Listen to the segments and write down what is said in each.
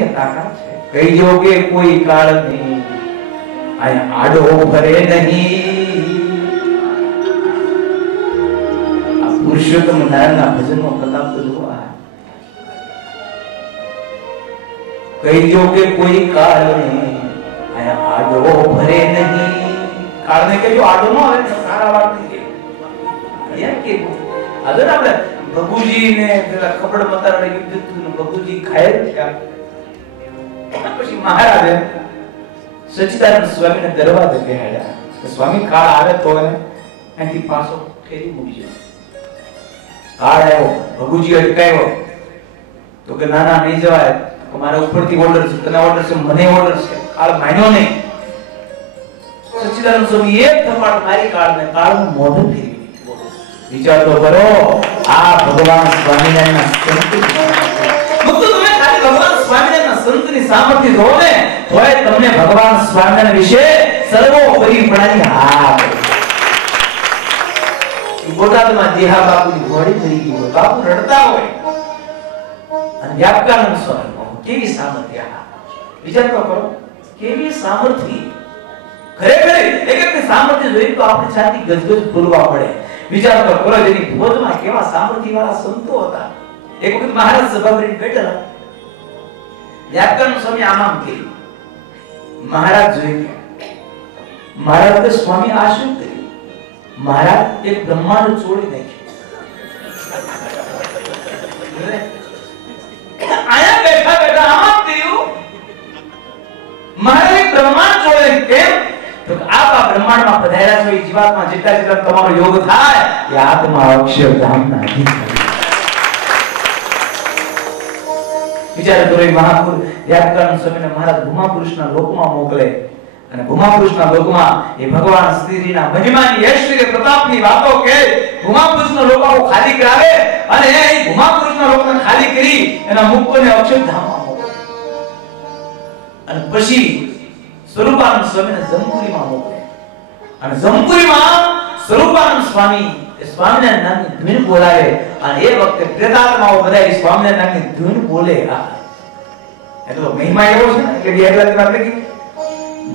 ની તાકાત છે. કહી જો કે કોઈ કાળ નહીં આયા આડો ભરે નહીં. આ પુરુષોત્તમ નારાયણના ભજનનો પ્રતાપ તો જુઓ. કહી જો કે કોઈ કાળ નહીં આયા આડો ભરે નહીં. કાળ ને કહેજો આડો ન આવે તો સારા વાત નહીં. એમ કે આજે આપણે ભગુજી ને પેલા કપડ મતારડે યુદ્ધ થયું ને ભગુજી ઘાયલ થયા. પછી મહારાજે સચ્ચિદાનંદ સ્વામીને દરવાજે બેહાડ્યા કે સ્વામી કાળ આવે તો એને અહીંથી પાછો ફેરી મૂકજો. કાળ આવ્યો, ભગુજી અટકાયો તો કે ના ના નહીં જવાય, મારા ઉપરથી ઓર્ડર છે, તને ઓર્ડર છે, મને ઓર્ડર છે. કાળ માન્યો નહીં. સચ્ચિદાનંદ સ્વામી એક થપ્પડ મારી કાળને કાળનું મોઢું ફેરવી. વિચાર તો કરો, આ ભગવાન સ્વામિનારાયણના સંત. મુક્ત તમે ખાલી ભગવાન સ્વામિનારાયણના સંતની સામર્થ્ય જોવો ને તોય તમને ભગવાન સ્વામિનારાયણ વિશે સર્વોપરી પણાની હા. બોટાદમાં દેહા બાપુની ઘોડી મરી ગઈ હોય, બાપુ રડતા હોય અને વ્યાપકાનંદ સ્વામી કેવી સામર્થ્ય. વિચાર તો કરો, કેવી સામર્થ્ય. ખરેખર એક સામર્થ્ય જોઈ તો આપણે છાતી ગજગજ ફૂલવા પડે. વિચાર તો કરો, જેની ભોજમાં કેવા સામર્થ્ય વાળા સંતો હતા. એક વખત મહારાજ સભા ભરીને બેઠેલા, વ્યાકરણ સ્વામી આમ કર્યું. મહારાજ જોઈ ગયા. મહારાજ તો સ્વામી આ શું કર્યું? મહારાજ એક બ્રહ્માંડ છોડી નાખ્યું. આયા બેઠા બેઠા આમ કર્યું. મહારાજ એક બ્રહ્માંડ છોડે. કેમ? તો આ બ્રહ્માંડમાં પધાર્યા છો એ જીવાત્મા જેટલા જેટલા તમારો યોગ થાય એ આત્મા અક્ષરધામના અધિકારી. વિચાર કરો, મહાપુર વ્યાકરણ સ્વામીને મહારાજ ભૂમાપુરુષના લોકમાં મોકલે અને ભૂમાપુરુષના લોકમાં એ ભગવાન શ્રીજીના મહિમાની ઐશ્વર્ય પ્રતાપની વાતો કહે. ભૂમાપુરુષના લોકો ખાલી કરાવે અને એ ભૂમાપુરુષના લોકને ખાલી કરી એના મુક્તોને અક્ષરધામમાં મોકલે. અને પછી સ્વરૂપાનંદ સ્વામીને જમપુરીમાં મોકલે અને જમપુરીમાં સ્વરૂપાનંદ સ્વામી સ્વામિનારાયણ નામની ધૂન બોલાવે અને એ વખતે પ્રેતાત્માઓ બધા સ્વામિનારાયણ નામની ધૂન બોલે. એટલે મહિમા એવો છે ને કે એટલા વાત લખી,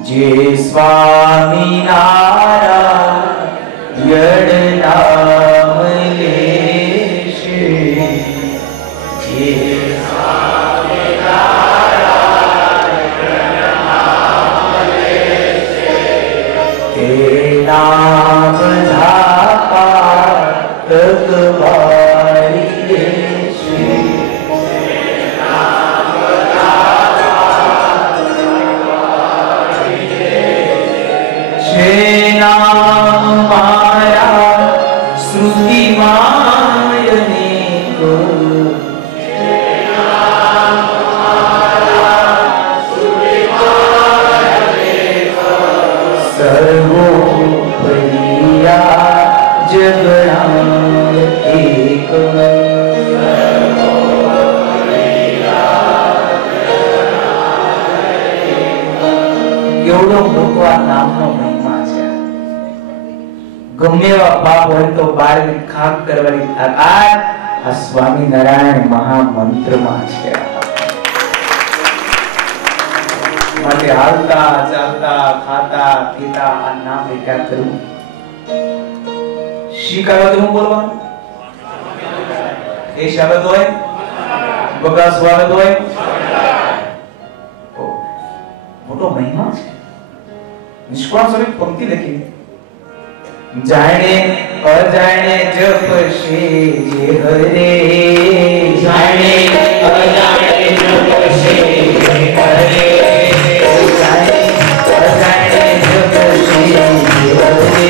જે સ્વામિનારાયણ નામ લેશે, જે नाम धाता तकवारी देशे, नाम धाता तकवारी देशे, नाम माया श्रुति मायने को, नाम माया श्रुति मायने को, सर्वो जगणां एक કેવડો ભગવાન નામનો મહિમા છે. ગમે એવા પાપ હોય તો બાળની ખાક કરવાની તાકાત આ સ્વામિનારાયણ મહામંત્રમાં છે. માટે હાલતા ચાલતા ખાતા પીતા આ નામ વિચાર કરવું. શીખાવે તો હું બોલવાનું, એ શબ્દ હોય બગા સ્વાગત હોય, મોટો મહિમા છે. નિષ્કાળ સ્વરૂપ પંક્તિ લખી, જાણે અજાણે જપશે જે હરે, જાણે અજાણે જપશે જે હરે, જાણે અજાણે જપશે જે હરે,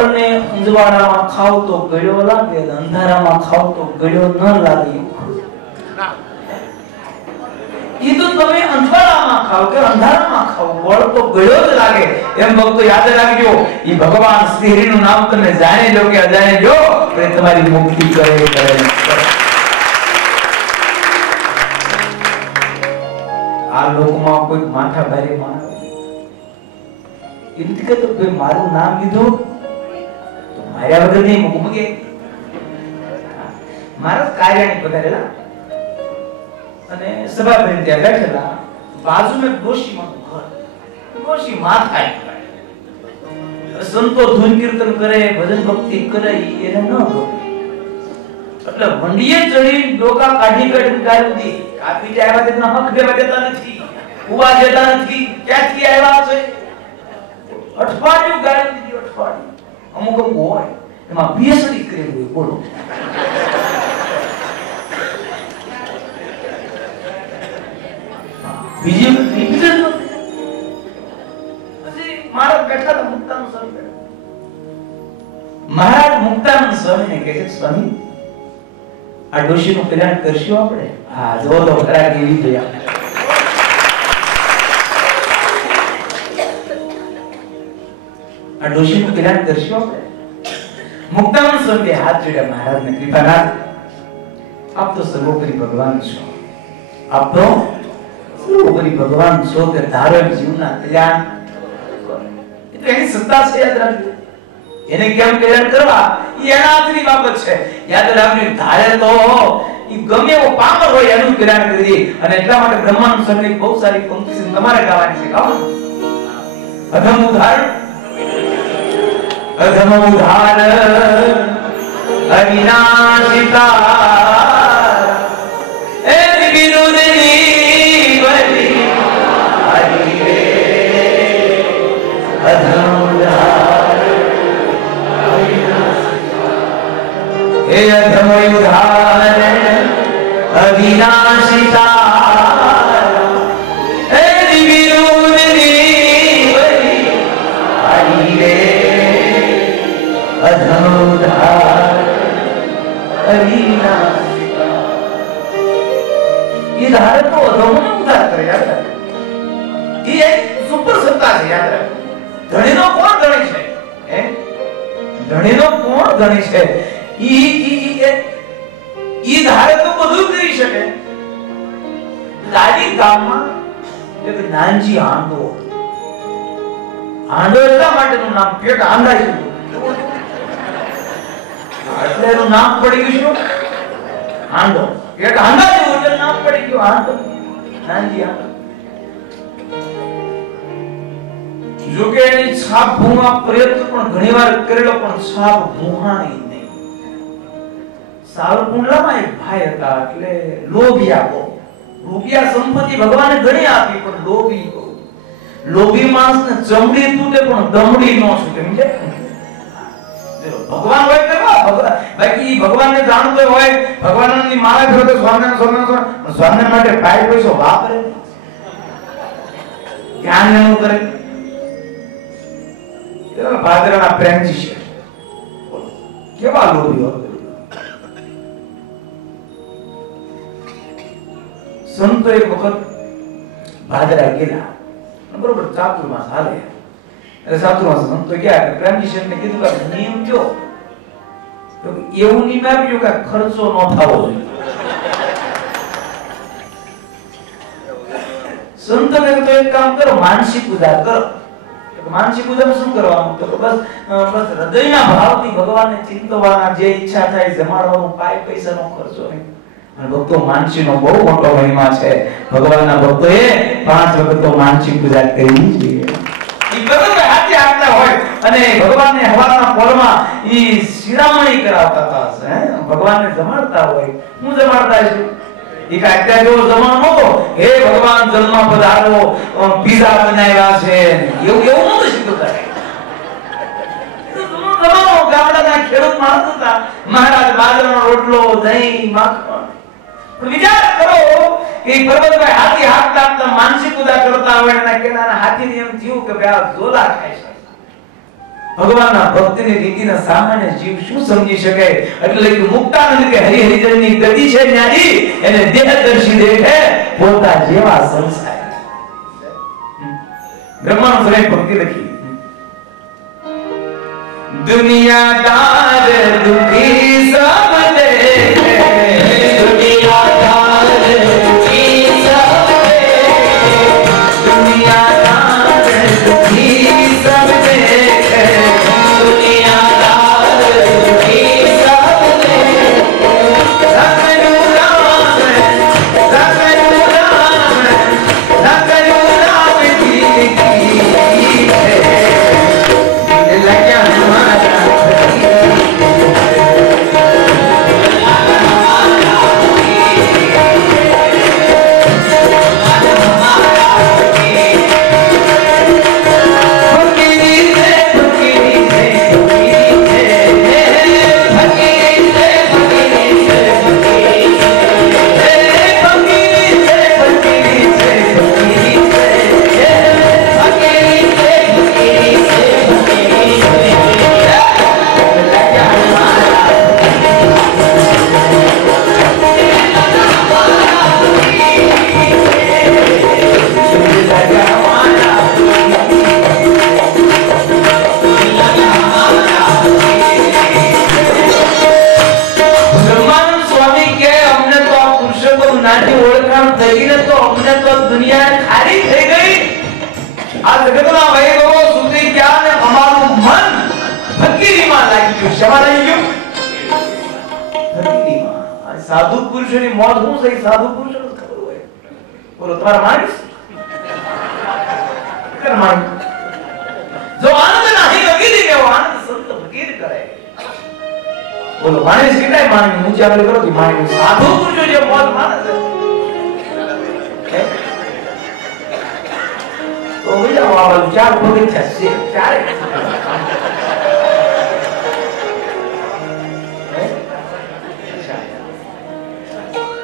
ફળને અંજવાળામાં ખાવ તો ગળ્યો લાગે, અંધારામાં ખાવ તો ગળ્યો ન લાગે. એ તો તમે અંજવાળામાં ખાવ કે અંધારામાં ખાવ, ફળ તો ગળ્યો જ લાગે. એમ ભક્તો યાદ રાખજો, એ ભગવાન શ્રી હરિનું નામ તમે જાણે લો કે અજાણે લો, તો તમારી મુક્તિ કરે. આ લોકમાં કોઈ માથા ભારે માણસ એમ કે તો ભાઈ મારું નામ લીધું તો માર્યા વગર નહીં મૂકે. મારા કાર્યાણી પધારેલા અને સભા બેન ત્યાં બેઠેલા, બાજુમાં ડોશીમાં ઘર, ડોશી માથા સંતો ધૂન કીર્તન કરે, ભજન ભક્તિ કરે, એને ન ગમે એટલે મંડીએ ચડી ડોકા કાઢી ગાયું દી. કાપી જાય આવ્યા તેના હક દેવા દેતા નથી, ઉવા દેતા નથી. ક્યાંથી આવ્યા છે? અઠવાડિયું ગાયું દીધી, અઠવાડિયું. અમુક હોય એમાં પીએચડી કરેલું હોય. બોલો બીજી રિવિઝન નથી. પછી મહારાજ બેઠા હતા મુક્તાનંદ સ્વામી. મહારાજ મુક્તાનંદ સ્વામીને કહે છે, સ્વામી આ ડોશીનું કલ્યાણ કરશું આપણે? હા, જો તો ખરા કેવી જોયા. આ ડોશીનું કલ્યાણ કરશું આપણે? મુક્તાનંદ સ્વામી હાથ જોડ્યા, મહારાજને કૃપાનાથ આપ તો સર્વોપરી ભગવાન છો, આપ તો સર્વોપરી ભગવાન છો કે ધારો જીવના કલ્યાણ. એ તો એની સત્તા છે, યાદ રાખજો. એને કેમ કલ્યાણ કરવા એ એના હાથની બાબત છે. યાદ રાખજો, ધારે તો એ ગમે એવો પામર હોય એનું કલ્યાણ કરી દે. અને એટલા માટે બ્રહ્માનંદ સ્વામી બહુ સારી પંક્તિ છે, તમારે ગાવાની છે. ગાઓ. અધમ ઉદાહરણ, અધમ ઉદાહરણ અવિનાશિતા એ વિરુદ્ધની બલી હરિ રે. અધમ ઉદાહરણ એ અધમ ઉદાહરણ અવિનાશિતા એ વિરુદ્ધની બલી હરિ રે. અધમ ઉદાહરણ અવિનાશિતા. એ ધારે તો અધમોને ઉદ્ધાર કરે. યાદ રાખ, એ એક સુપર સત્તા છે. યાદ રાખ, ધણીનો કોણ ધણી છે? ધણીનો કોણ ધણી છે? ઈ ધારે તો બધું કરી શકે. લાડી ગામમાં એક નાનજી આંડો, આંડો એટલા માટેનું નામ પેટ આંડાઈ ગયું એટલે એનું નામ પડી ગયું આંડો. પેટ આંડા જેવું એટલે નામ પડી ગયું આંડો, નાનજી આંડો. જો કે એની છાપ ભૂમા પ્રયત્ન પણ ઘણીવાર કરેલો, પણ છાપ ભૂહાણી નહીં. સાવરકુંડલામાં એક ભાઈ હતા, એટલે લોભિયા બહુ. રૂપિયા સંપત્તિ ભગવાને ઘણી આપી, પણ લોભી બહુ. લોભી માણસને ચમડી તૂટે પણ દમડી ન છૂટે. સમજે? ભગવાન હોય કરવા ભગવાન, બાકી ભગવાનને જાણતો હોય, ભગવાનની માળા ફેરવે, સ્વામિનારાયણ સ્વામિનારાયણ માટે પાય પૈસો વાપરે, ધ્યાન એનું કરે. ભાદરાના પ્રેમજી છે, કેવા લોભી હોય. સંતો એક વખત ભાદરા ગયેલા, બરોબર ચાતુર્માસ હાલે. એટલે ચાતુર્માસ સંતો ગયા કે પ્રેમજી શેઠને કીધું કે નિયમ જો તો એવું નિયમ આપ્યો કે ખર્ચો ન થવો જોઈએ. સંતો કે તો એક કામ કરો, માનસી પૂજા કરો. માનસી પૂજામાં શું કરવાનું? તો બસ હૃદયના ભાવથી ભગવાનને ચિંતવાના, જે ઈચ્છા થાય જમાડવાનું, પાય પૈસાનો ખર્ચો નહીં. ભક્તો માનસીનો બહુ મોટો મહિમા છે. ભગવાનના ભક્તોએ 5 વખત તો માનસી પૂજા કરવી જોઈએ. ઈ બરોબર હાથે આપતા હોય અને ભગવાનને હવારના પોરમાં ઈ શિરામણી કરાવતા હતા, ભગવાનને જમાડતા હોય. હું જમાડતા છે ઈ કાઈ અત્યારે જેવો જમાનો નહોતો. હે ભગવાન જન્મ પધારો, પીઝા બનાવ્યા છે, એવું નહોતું શીખવતા. ગામડાના ખેડૂત માણસ હતા. મહારાજ બાજરાનો રોટલો, દહીં, માખણ. વિચાર કરો કે પર્વતભાઈ હાથી હાકતા માનસી પૂજા કરતા હોય અને કેનાના હાથીને એમ થયું કે ભાઈ આ ઝોલા ખાય છે. ભગવાનના ભક્તની રીતિના સામાન્ય જીવ શું સમજી શકે? એટલે કે મુક્તાનંદ કે હરિ હરિજનની ગતિ છે ન્યારી એને દેહદર્શી દેખે પોતા જેવા સંસાર. બ્રહ્માનંદ સ્વયં ભક્તિ લખી. दुनियादार दुखी सब देखे, दुनियादार दुखी सब देखे, दुनियादार दुखी सब देखे, दुनियादार दुखी सब देखे, रखनु राम की है लगा हमारा साधु पुरुषों की मौत हूं सही साधु पुरुषों को खबर हुए बोलो तुम्हारा मानिस कर मान जो आनंद नहीं लगी थी वो आनंद संत फकीर करे बोलो मानिस कितना मान मुझे आप करो कि मानिस साधु पुरुषों जो मौत मानस है तो भैया वो विचार हो गए छे चार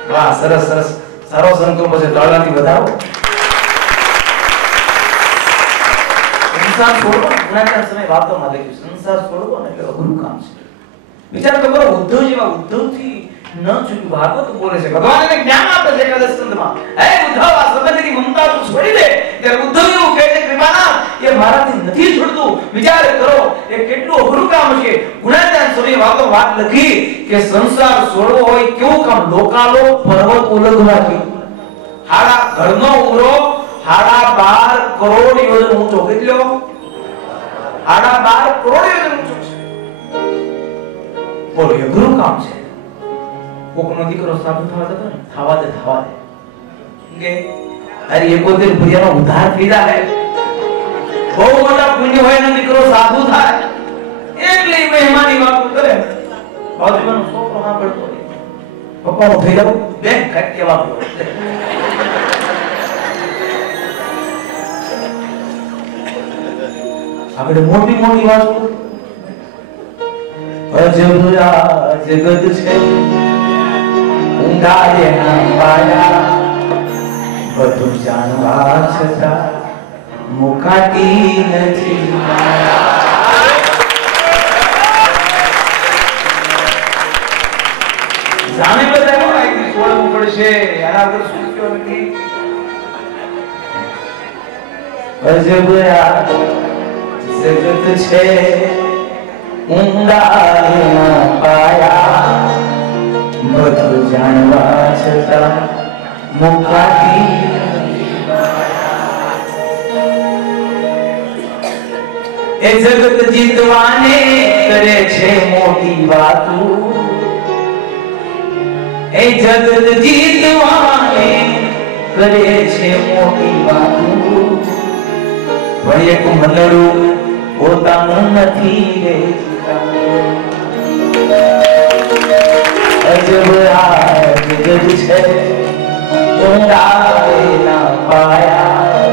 वाह सरस सरस सारो संकल्प से ताळाથી વધાવો સંસાર છોડવો ઘણા સમય વાતોમાં લખ્યું સંસાર છોડવો ને એટલે અઘરું કામ છે વિચાર તો કરો ઉદ્ધવ જેવા ઉદ્ધવથી ન ચૂક્યું ભાગવત બોલે છે ભગવાન એને જ્ઞાન આપે છે એકાદશ સ્કંદમાં હે ઉદ્ધવ આ સંબંધની મમતા તું છોડી દે ત્યારે ઉદ્ધવ એવું કહે છે કૃપાના એ મારાથી નથી છોડતું વિચાર કરો એ કેટલું અઘરું કામ છે ગુણાચાર્ય સ્વામી વાત લખી કે સંસાર છોડવો હોય કેવું કામ લોકાલો પર્વત ઉલંઘવા જેવું હાડા ઘરનો ઉમરો 12.5 કરોડ યોજન ઊંચો કેટલો 12.5 કરોડ યોજન ઊંચો છે બોલો એ અઘરું કામ છે કોકનો દીકરો સાધુ થવા જતો ને થવા દે કે અરે 71 ભુરિયાનો ઉદ્ધાર થઈ જાય બહુ મોટા પુણ્ય હોય ને દીકરો સાધુ થાય એટલે મહેમાની વાત કરે બાજુનો છોકરો સાંભળતો પપ્પાનો થઈ જાવ બેન કાટ કેવા આપણે મોટી મોટી વાત અજબ આ જગત છે ઊંડાએ ના પાયા બધું જાણવા છતાં મુકાતી નથી જાણે બધા આઈથી છોડવું પડશે આના પર શું કયો નથી અજબ આ જગત છે ઊંડાએ ના પાયા બધું જાણવા છતાં મુકાતી એ જગત જીતવાને કરે છે મોટી વાતો એ જગત જીતવાને કરે છે મોટી વાતો પણ એક મનડું પોતાનું નથી રે અજબ આ જગત છે ઊંડાએ ના પાયા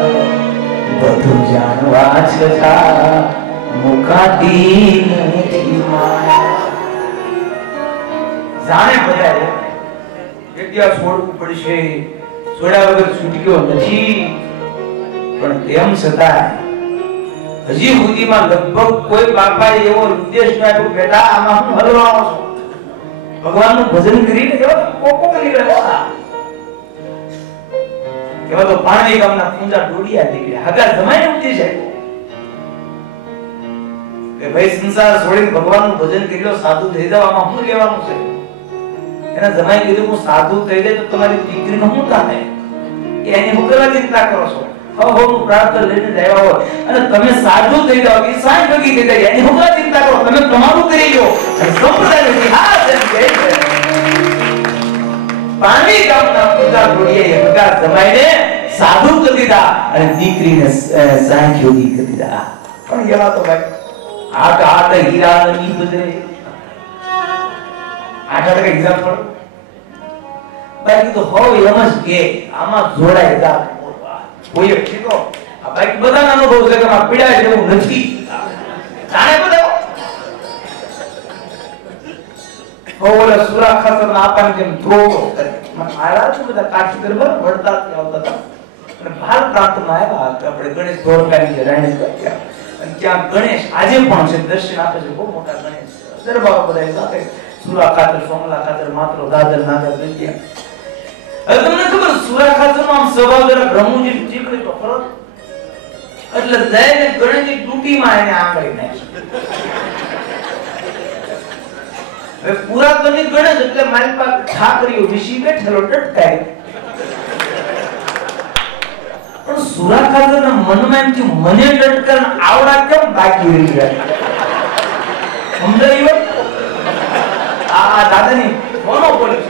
બધું જાણવા છતાં મુકાતી નથી જાણે બધા જગ્યા છોડવું પડશે છોડ્યા વગર છૂટક્યો નથી પણ તેમ છતાં હજી સુધીમાં લગભગ કોઈ બાપાએ એવો ઉદ્દેશ આપ્યો બેટા આમાં હું હલવાનો છું ભગવાનનું ભજન કરીને કેવા કોકો નીકળે કેવા તો પાણી ગામના પૂંજા ડોડિયા નીકળ્યા હગા જમાઈને ઉઠી છે કે ભાઈ સંસાર છોડીને ભગવાનનું ભજન કરી લો સાધુ થઈ જવામાં શું લેવાનું છે એના જમાઈ કીધું હું સાધુ થઈ જાય તો તમારી દીકરીનો શું થાય એની મુકરવા ચિંતા કરો છો હું પ્રાર્થ લઈને આવ્યા હોય અને તમે સાધુ થઈ જાઓ કે સાંજ ભગી થઈ જાય એની મુકરવા ચિંતા કરો તમે તમારું કરી લો અને સંપ્રદાયનો ઇતિહાસ એમ કહે છે પાણી ગામના પૂજા ડોડિયાએ હગા જમાઈને સાધુ કરી દીધા અને દીકરીને સાંજ યોગી કરી દીધા પણ એવા તો ભાઈ આટ હીરા ની બદલે આટ એક્ઝામ્પલ બાકી તો હવે એમ જ કે આમાં જોડાય જા કોઈ કીધો આ બાકી બધાનો અનુભવ છે કે આ પીડા જેવું નથી જાણે બધા ઓલા સુરા ખાતર ના આપવાની જેમ ધ્રોવો કરે મારા છે બધા કાઠી દરબાર વડતા આવતા હતા અને ભારત પ્રાંતમાં આવ્યા કે આપણે ગણેશ ધોરકાની રાણી કર્યા અને ત્યાં ગણેશ આજે પણ છે દર્શન આપે છે બહુ મોટા ગણેશ દરબારો બધા સાથે સુરા ખાતર સોમલા ખાતર માત્ર દાદર નાગર દંડિયા હવે તમને ખબર સુરા ખાતરમાં આમ સ્વભાવ જરા રમૂજી ચીકણી તો ખરો એટલે જઈને ગણેશની ટૂટીમાં એને આંગળી નાખી હવે પુરાતનની ગણેશ એટલે મારી પાસે ઠાકરીઓ વિશી બેઠેલો ટટકાય પણ સુરા ખાતરના મનમાં એમ થયું મને ટટકાર આવડા કેમ બાકી રહી ગયા સમજાયું આ દાદાની મોનોપોલી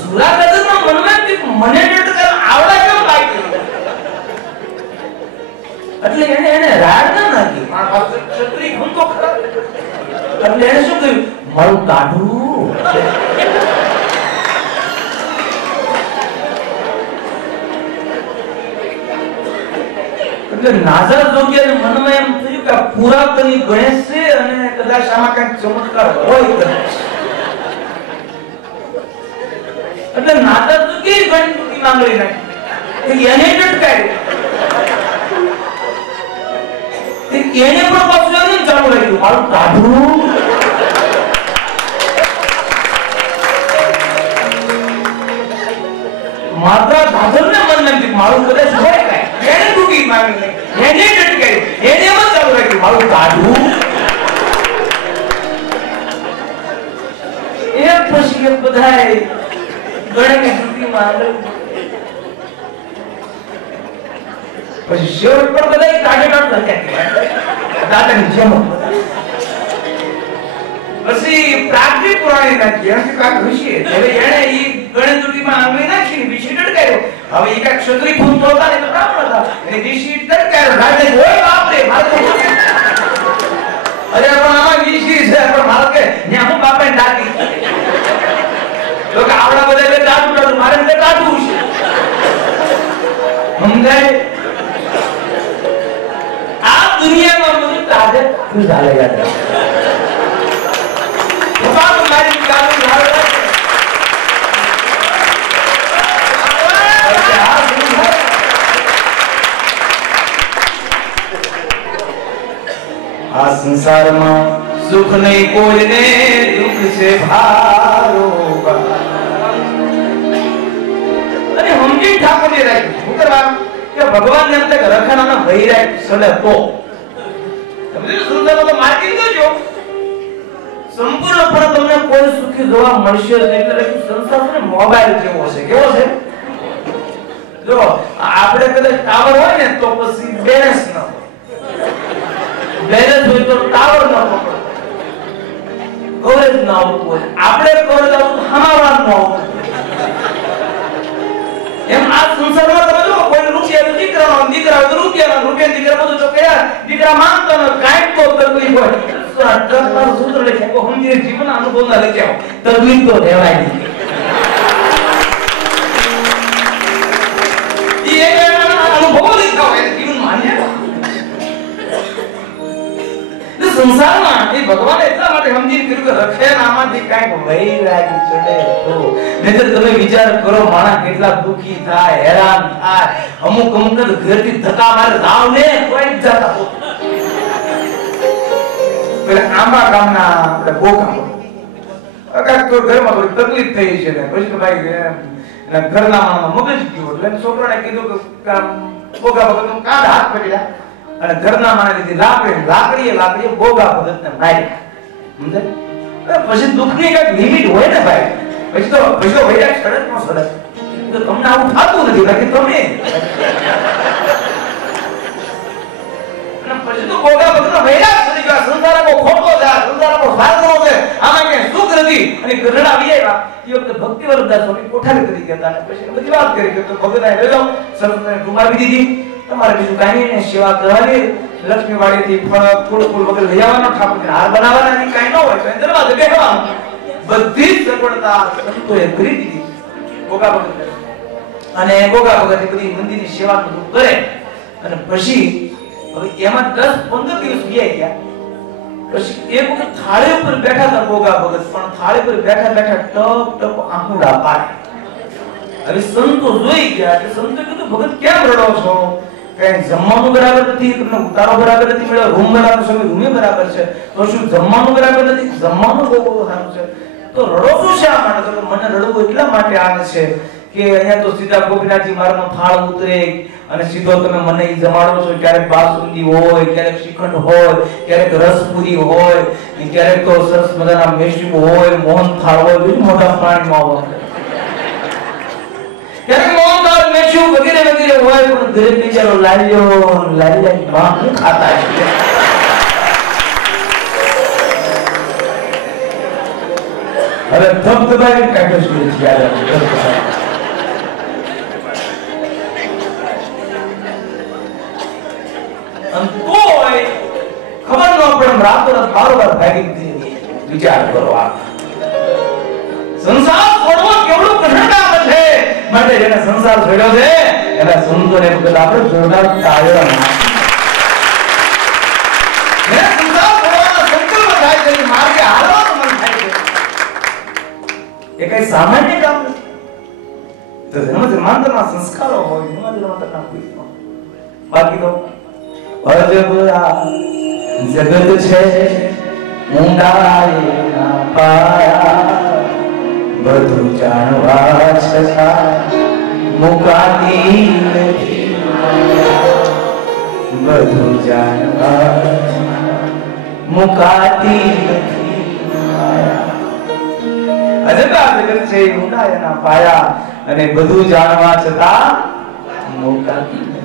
સુરા ખાતરના મનમાં મને ટટકાર આવડા કેમ બાકી એટલે એને રાડ ના નાખી મારા પાસે ક્ષત્રિય ભૂતો ખરા એટલે એને શું કહ્યું મારું કાઢું એટલે નાઝર જોગ્યાને મનમાં એમ થયું કે પુરાતની ગણેશ છે અને કદાચ આમાં કંઈક ચમત્કાર હોય કદાચ એટલે નાઝર જોગ્યાએ ગણપતિ માંગણી નાખી એને ટટકાય એને પણ પાછું એમ ચાલુ રાખ્યું મારું કાઢું માત્ર ધાધરને મન નથી મારું કદાચ હોય કાંઈ એને ડૂબી મારી એને ટટકાયું એને એમ ચાલુ રાખ્યું મારું કાઢું એ પછી બધાએ ગણેશની ડૂબીમાં આગળ પછી શેવટ પર બધા કાઢે કાઢતા દાદાની જેમ પછી પ્રાગજી પુરાણી નાખી એમ કે કાક ઋષિ હવે એને ઈ ગણેશ દુટીમાં આંગળી નાખી વિષય ટટકાયો હવે ઈ કાક ક્ષત્રિય ભૂત હતા ને તો બ્રાહ્મણ હતા એને વિષય ટટકાયો રાજે ઓય બાપ રે મારે તો અરે પણ આમાં વિષય છે પણ મારે કે ન્યા હું બાપે ડાકી તો કે આવડા બધા એટલે ડાકું મારે એટલે કાઢવું છે સમજાય दुनिया में मुझे ताजे कुछ डालेगा तो बात हमारी निकालने जा रहा है आ संसार में सुख नहीं कोઈને दुख से भारोगा अरे हमजी ठाकुर ने राખ્યું શું કરવાનું કે ભગવાન ને અંતે રખાના વૈરાગ સલે તો તમે સુંદર તો માર્કિંગ કરજો સંપૂર્ણપણે તમને કોઈ સુખી જોવા મળશે નહીં એટલે સંસાર ને મોબાઈલ જેવો છે કેવો છે જો આપણે કદાચ ટાવર હોય ને તો પછી બેલેન્સ ન હોય બેલેન્સ હોય તો ટાવર ન પકડે કવરેજ ન આવતું હોય આપણે કવરેજ આવતું હમાવાન ન આવતું એમ આ સંસારમાં તમે જો કોઈ રૂપિયા દીકરાનો દીકરા તો રૂપિયા દીકરા બધું તો કયા દીકરા માંગતો ન કાઈ તો તકલીફ હોય સૂત્ર સૂત્ર લખ્યા કો હમજી જીવન અનુભવ ના લખ્યા તકલીફ તો રહેવાય નહીં એ અનુભવ લખ્યા હોય જીવન માન્ય સંસારમાં એ ભગવાન એટલા માટે સમજીને કર્યું કે રખે નામાંથી કાંઈક વૈરાગી ચડે તો નહીંતર તમે વિચાર કરો માણસ કેટલા દુખી થાય, હેરાન થાય, અમુક ઘરથી ધક્કા મારે જાવ ને કોઈ જ જતા પેલા આંબા ગામના આપણે બોકા અગાક તો ઘરમાં થોડી તકલીફ થઈ છે ને પછી તો ભાઈ ઘરના માણસમાં મગજ ગયો એટલે છોકરાને કીધું કે બોગા ભગતનું કાંડ હાથ પકડ્યા અને ઘરના માણસે લીધી લાકડીએ બોગા ભગતને માર્યા. સમજાય? પછી દુઃખની કઈક લિમિટ હોય ને ભાઈ. પછી તો વૈરાગ સડક નો સડક તો તમને આવું થતું નથી બાકી તમે પછી તો બોગા ભગતનો વૈરાગ સડી ગયો. સંસારનો ખોટો છે, સંસારનો સ્વાર્થનો છે, આમાં કે સુખ નથી અને ઘરડા આવી આવ્યા. એ વખતે ભક્તિવરદાસ સ્વામી કોઠારી કરી ગયા હતા. પછી બધી વાત કરી કે તો ભગતને લઈ જાઓ, સંતને ડુબાવી દીધી, તમારે બીજું કાંઈ નહીં, સેવા કરવાની, લક્ષ્મીવાડીથી ફળ ફૂલ વગર લઈ આવવાનો, ઠાકોરજીને હાર બનાવવાના, ની કાંઈ ન હોય તો દરવાજે બેસવાનું. બધી જ સગવડતા સંતોએ કરી દીધી બોગા ભગત. અને બોગા ભગત બધી મંદિરની સેવા બધું કરે અને પછી હવે એમાં 10-15 દિવસ ગયા. પછી એક વખત થાળી ઉપર બેઠા હતા બોગા ભગત, પણ થાળી પર બેઠા બેઠા ટપ ટપ આંખુડા પાડે. હવે સંતો જોઈ ગયા કે સંતો કીધું ભગત કેમ રડો છો? કઈ જમવાનું બરાબર નથી, તમને ઉતારો બરાબર નથી મળ્યો, રૂમ બરાબર છે, રૂમે બરાબર છે, તો શું જમવાનું બરાબર નથી? જમવાનું બહુ સારું છે, તો રડો શું શા માટે? તો મને રડવું એટલા માટે આવે છે કે અહીંયા તો સીધા ગોપીનાથજી મારનો થાળ ઉતરે અને સીધો તમે મને ઈ જમાડો છો. ક્યારેક બાસુંદી હોય, ક્યારેક શ્રીખંડ હોય, ક્યારેક રસપુરી હોય, ક્યારેક તો સરસ મજાના મેશી હોય, મોહન થાળ હોય, બીજું મોટા પ્રાણીમાં હોય, ક્યારેક મોહન થાળ મેશી વગેરે વગેરે હોય, પણ ઘરે બિચારો લાલ્યો માં ખાતા છે. હવે ધબધબાવી કાઢો છે ત્યારે ખબર ન પડે રાતોરાત બારોબાર ભાગી ગઈ. વિચાર કરો, આ સંસાર છોડવો કેવડું કઠિન કામ છે. માટે જેને સંસાર છોડ્યો છે એના સંતોને વખત આપણે જોરદાર તાળીઓ નાખીએ. જેને સંસાર છોડવાનો સંકલ્પ થાય છે, માર્ગે હાલવાનું મન થાય છે, એ કઈ સામાન્ય કામ નથી. તો જન્મ જન્માંતરના સંસ્કારો હોય, જન્મ જન્માંતરના કોઈ બાકી તો અજબરા જગત છે ઊંડાઈ ના પાયા, બધું જાણવા છતાં મુકાતી નથી, બધું જાણવા મુકાતી નથી. અજબરા જગત છે ઊંડાઈ ના પાયા અને બધું જાણવા છતાં મુકાતી નથી.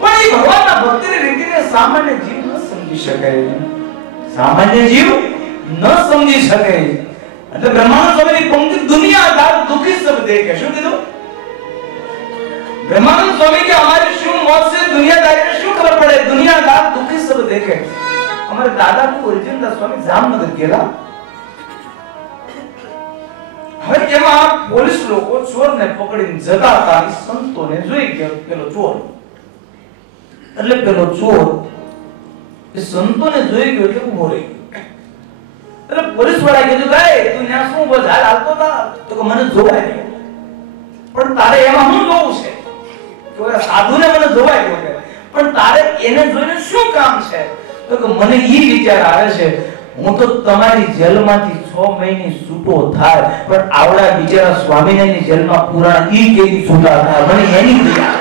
પણ એ ભગવાનના ભક્તિની રીતિને સામાન્ય જીવ ન સમજી શકે. સામાન્ય જીવ ન સમજી શકે. એટલે બ્રહ્માનંદ સ્વામીની પંક્તિ દુનિયાદાર દુખી સબ દેખે. શું કીધું? બ્રહ્માનંદ સ્વામી કે અમારી શું મોત છે, દુનિયાદારીને શું ખબર પડે? દુનિયાદાર દુખી સબ દેખે. અમારે દાદા કો ઓરિજિનલ સ્વામી જામનગર ગયેલા. હવે એમાં પોલીસ લોકો ચોરને પકડીને જતા હતા. સંતોને જોઈ ગયો પેલો ચોર. એટલે પેલો ચોર એ સંતોને જોઈ ગયો એટલે ઉભો રહી ગયો. એટલે પોલીસ વાળા કીધું કે તું ત્યાં શું બજાર હાલતો હતા? તો કે મને જોવાય ગયો. પણ તારે એમાં શું જોવું છે? તો સાધુને મને જોવાય ગયો કે પણ તારે એને જોઈને શું કામ છે? તો કે મને ઈ વિચાર આવે છે, હું તો તમારી જેલમાંથી 6 મહિને છૂટો થાય, પણ આવડા બિચારા સ્વામિનારાયણની જેલમાં પુરાણ ઈ કેદી છૂટા થાય, મને એની દયા.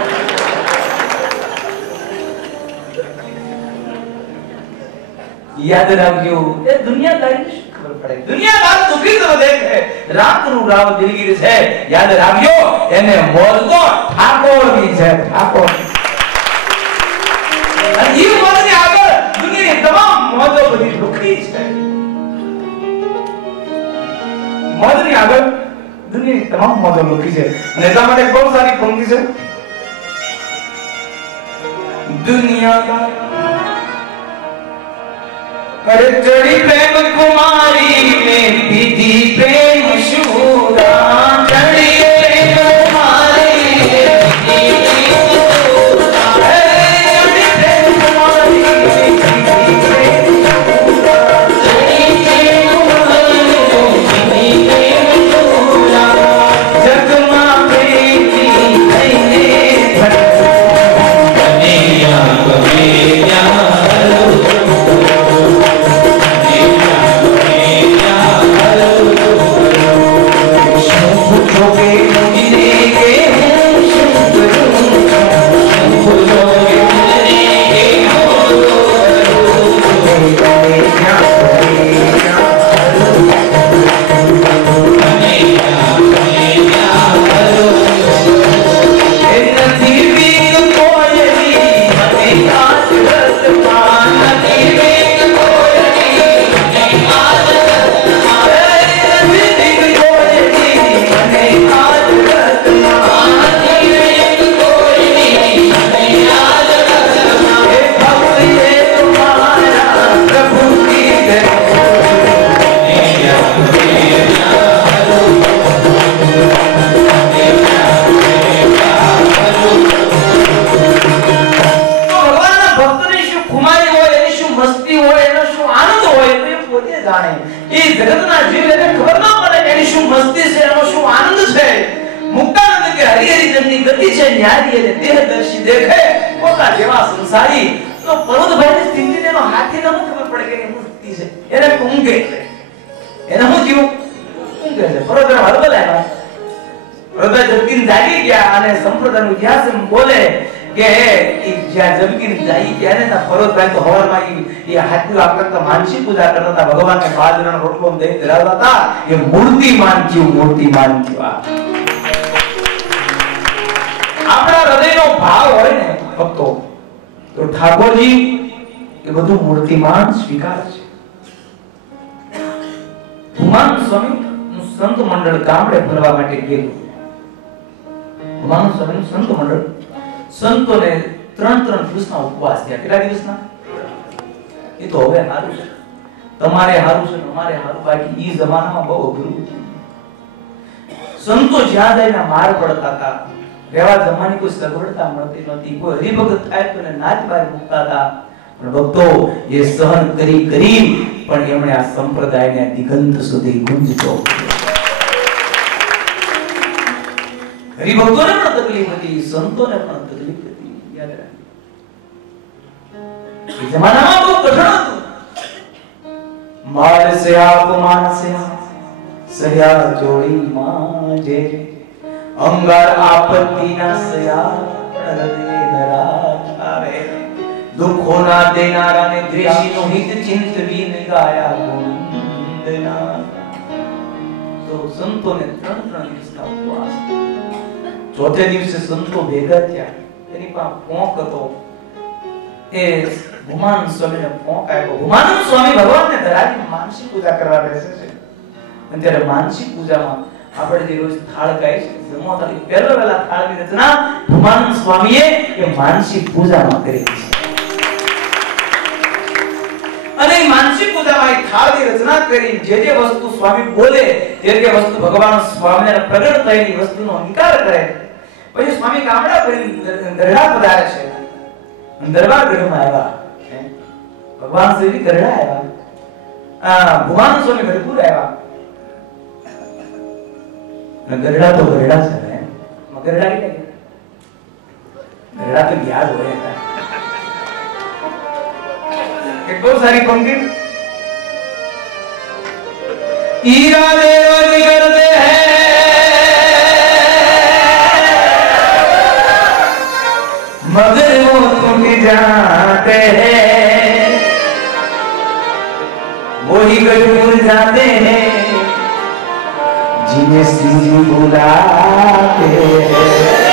યાદ રાખજો, એ દુનિયાદારી શું ખબર પડે? દુનિયાદાર દુખી તો દેખે, રાતનું રાવ દિલગીર છે. યાદ રાખજો, એને મોજ તો ઠાકોરની છે, ઠાકોર. અને ઈ મોજની આગળ દુનિયાની તમામ મોજો બધી દુખી છે. મોજની આગળ દુનિયાની તમામ મોજો દુખી છે. અને એટલા માટે બહુ સારી પંક્તિ છે. દુનિયા अरे चढ़ी प्रेम कुमारी में पीधी प्रेम शूरा, चढ़ी प्रेम कुमारी में पीधी शूरा, चढ़ी प्रेम कुमारी में पीधी प्रेम शूरा, चढ़ी मानसी पूजा करता था, भगवान ने बाजरा रोटलो दे धरावता था, ये मूर्तिमान थयो आपड़ा हृदयनो भाव होय ने भक्तो तो ठाकोरजी એ બધું મૂર્તિમાન સ્વીકાર છે। ભુમાન સ્વામી સંત મંડળ ગામડે ફરવા માટે ગયેલું। ભુમાન સ્વામી સંત મંડળ સંતોને 3 દિવસના ઉપવાસ થયા। કેટલા દિવસના? એ તો હવે હારું છે, તમારે હારું છે, અમારે હારું, બાકી ઈ જમાનામાં બહુ અઘરું હતું। સંતો જ્યાં જઈને માર પડતા હતા, રહેવા જમવાની કોઈ સગવડતા મળતી નહોતી, કોઈ હરિભગત થાય તો નાચ બાર મૂકતા હતા। પણ ભક્તો એ સહન કરી કરી પણ એમણે આ સંપ્રદાયને દિગંત સુધી ગુંજતો। હરિભક્તોને પણ તકલીફ હતી, સંતોને પણ તકલીફ હતી, યાદ રાખજો। એ જમાનામાં બહુ કઠણ હતું। માર સે આપમાન સે સયા જોડી માજે અંગાર આપત્તિ ના સયા હૃદય ધરા આવે दुखो ना देनारा ने द्वेषी नो हित चिंत बीन गाया वंदना। तो संतों ने 3 દિવસ का उपवास। चौथे દિવસે संतो भेगा थया, तेनी पा पोंक હતો, એ ભુમાન સ્વામીને પોંક આવ્યો। ભુમાન સ્વામી ભગવાનને ધરાવી માનસી પૂજા કરવા બેસે છે। અને ત્યારે માનસી પૂજામાં આપણે જે રોજ થાળ ખાય છે, જમવાથી પહેલો વેલા થાળની રચના ભુમાન સ્વામીએ એ માનસી પૂજામાં કરી છે। અને માનસી પૂજામાં એક થાળની રચના કરી, જે વસ્તુ સ્વામી બોલે તે વસ્તુ ભગવાન સ્વામીને પ્રગટ થયેલી વસ્તુનો અંગીકાર કરે। પછી સ્વામી ગામડા ફરી ગરડા પધારે છે, દરબાર ગઢમાં આવ્યા। ભગવાન શ્રી ગરડા આવ્યા, ભુવાન સ્વામી ગઢપુર આવ્યા। ગરડા તો ગરડા છે, ગરડા કે ગરડા તો યાદ હોય કેટલો સારી પંક્તિ। ईरा देव निकलते हैं मगर वो टूट जाते हैं, वही गढ़पुर जाते हैं जिन्हें श्री जी बुलाते हैं।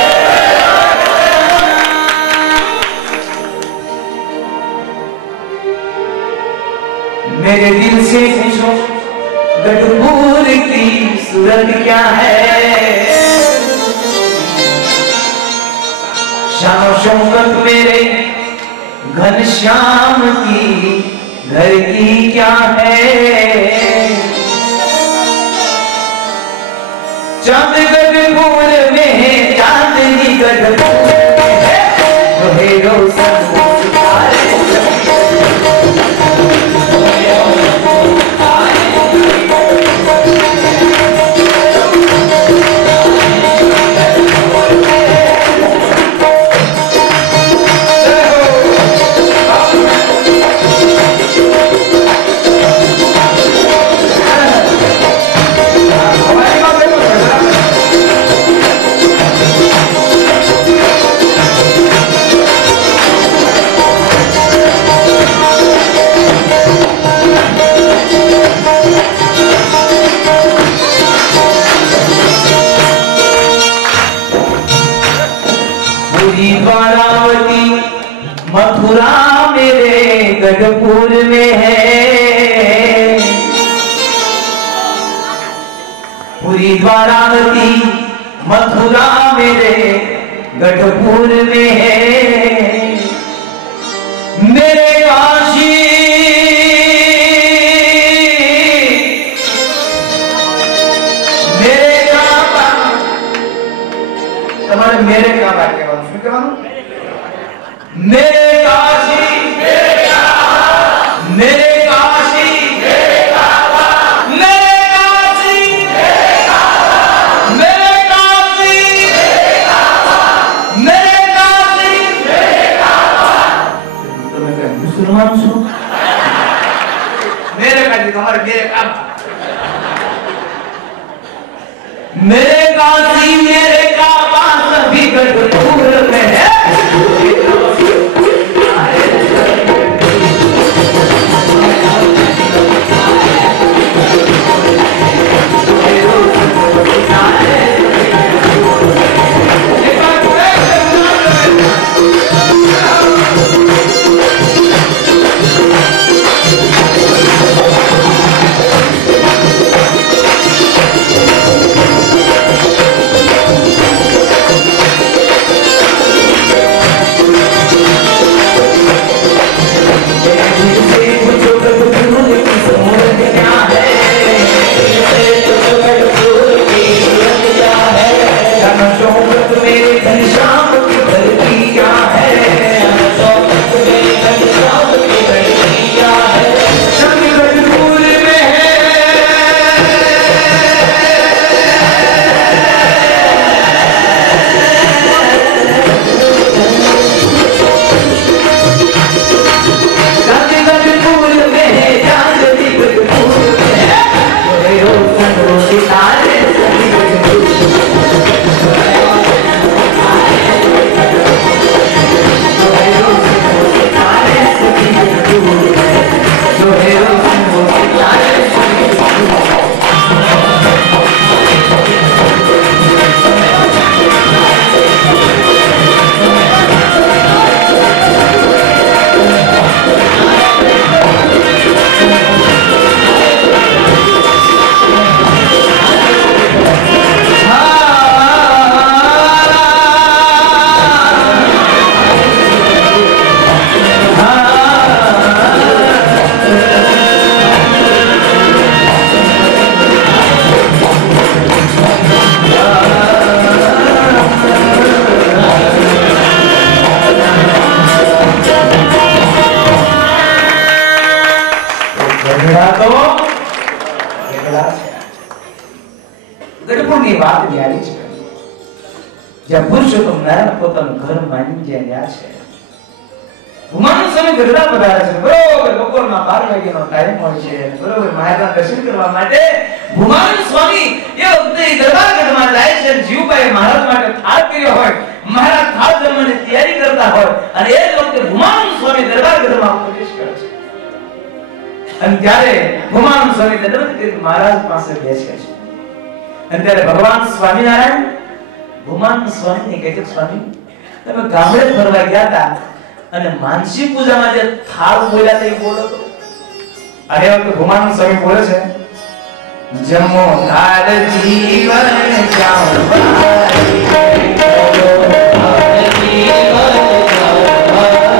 मेरे दिल से पूछो गढ़पुर की सूरत क्या है, शान शौकत मेरे घनश्याम की घर की क्या है। चांद गढ़पुर में चांदनी गढ़पुर है रोशन पुरी द्वारावती मथुरा मेरे गढ़पुर में है, पुरी द्वारावती मथुरा मेरे गढ़पुर में है, मेरे काशी मेरे काबा, तुम्हारे मेरे काबा के बारे में क्या मालूम? मेरे काशी मेरे काबा, मेरे काशी मेरे काबा, मेरे काशी मेरे काबा, मेरे काशी मेरे काबा, मेरे काशी मेरे काबा। तो मैं क्या मुसलमान हूँ? मेरे काशी तुम्हारे मेरे काबा, मेरे काशी मेरे काबा सभी गढ़पुर में है। ગઢપુરની વાત ન્યારી છે, જ્યાં પુરુષોત્તમ નારાયણ પોતાનું ઘર માની જ્યાં રહ્યા છે. ભૂમાનંદ સ્વામી ગઢડા પધારે છે. બરોબર બપોરના 12 વાગ્યાનો ટાઈમ હોય છે. બરોબર મહારાજના દર્શન કરવા માટે ભૂમાનંદ સ્વામી એ વખતે દરબાર ગઢમાં જાય છે. જીવભાઈ મહારાજ માટે થાળ કર્યો હોય, મહારાજ થાળ જમવાની તૈયારી કરતા હોય અને એ જ વખતે ભૂમાનંદ સ્વામી દરબાર ગઢમાં પ્રવેશ કરે છે. અને ત્યારે ભૂમાનંદ સ્વામી દંડવત કરી મહારાજ પાસે બેસે છે. અને ત્યારે ભગવાન સ્વામિનારાયણ ભૂમાનંદ સ્વામીને કહે છે, સ્વામી તમે ગામડે ફરવા ગયા હતા અને માનસી પૂજામાં જે થાળ બોલ્યા તે બોલો તો. અને એ વખતે ભૂમાનંદ સ્વામી બોલે છે, જમો થાળ જીવન જાઓ ભાઈ, જમો થાળ જીવન જાઓ ભાઈ,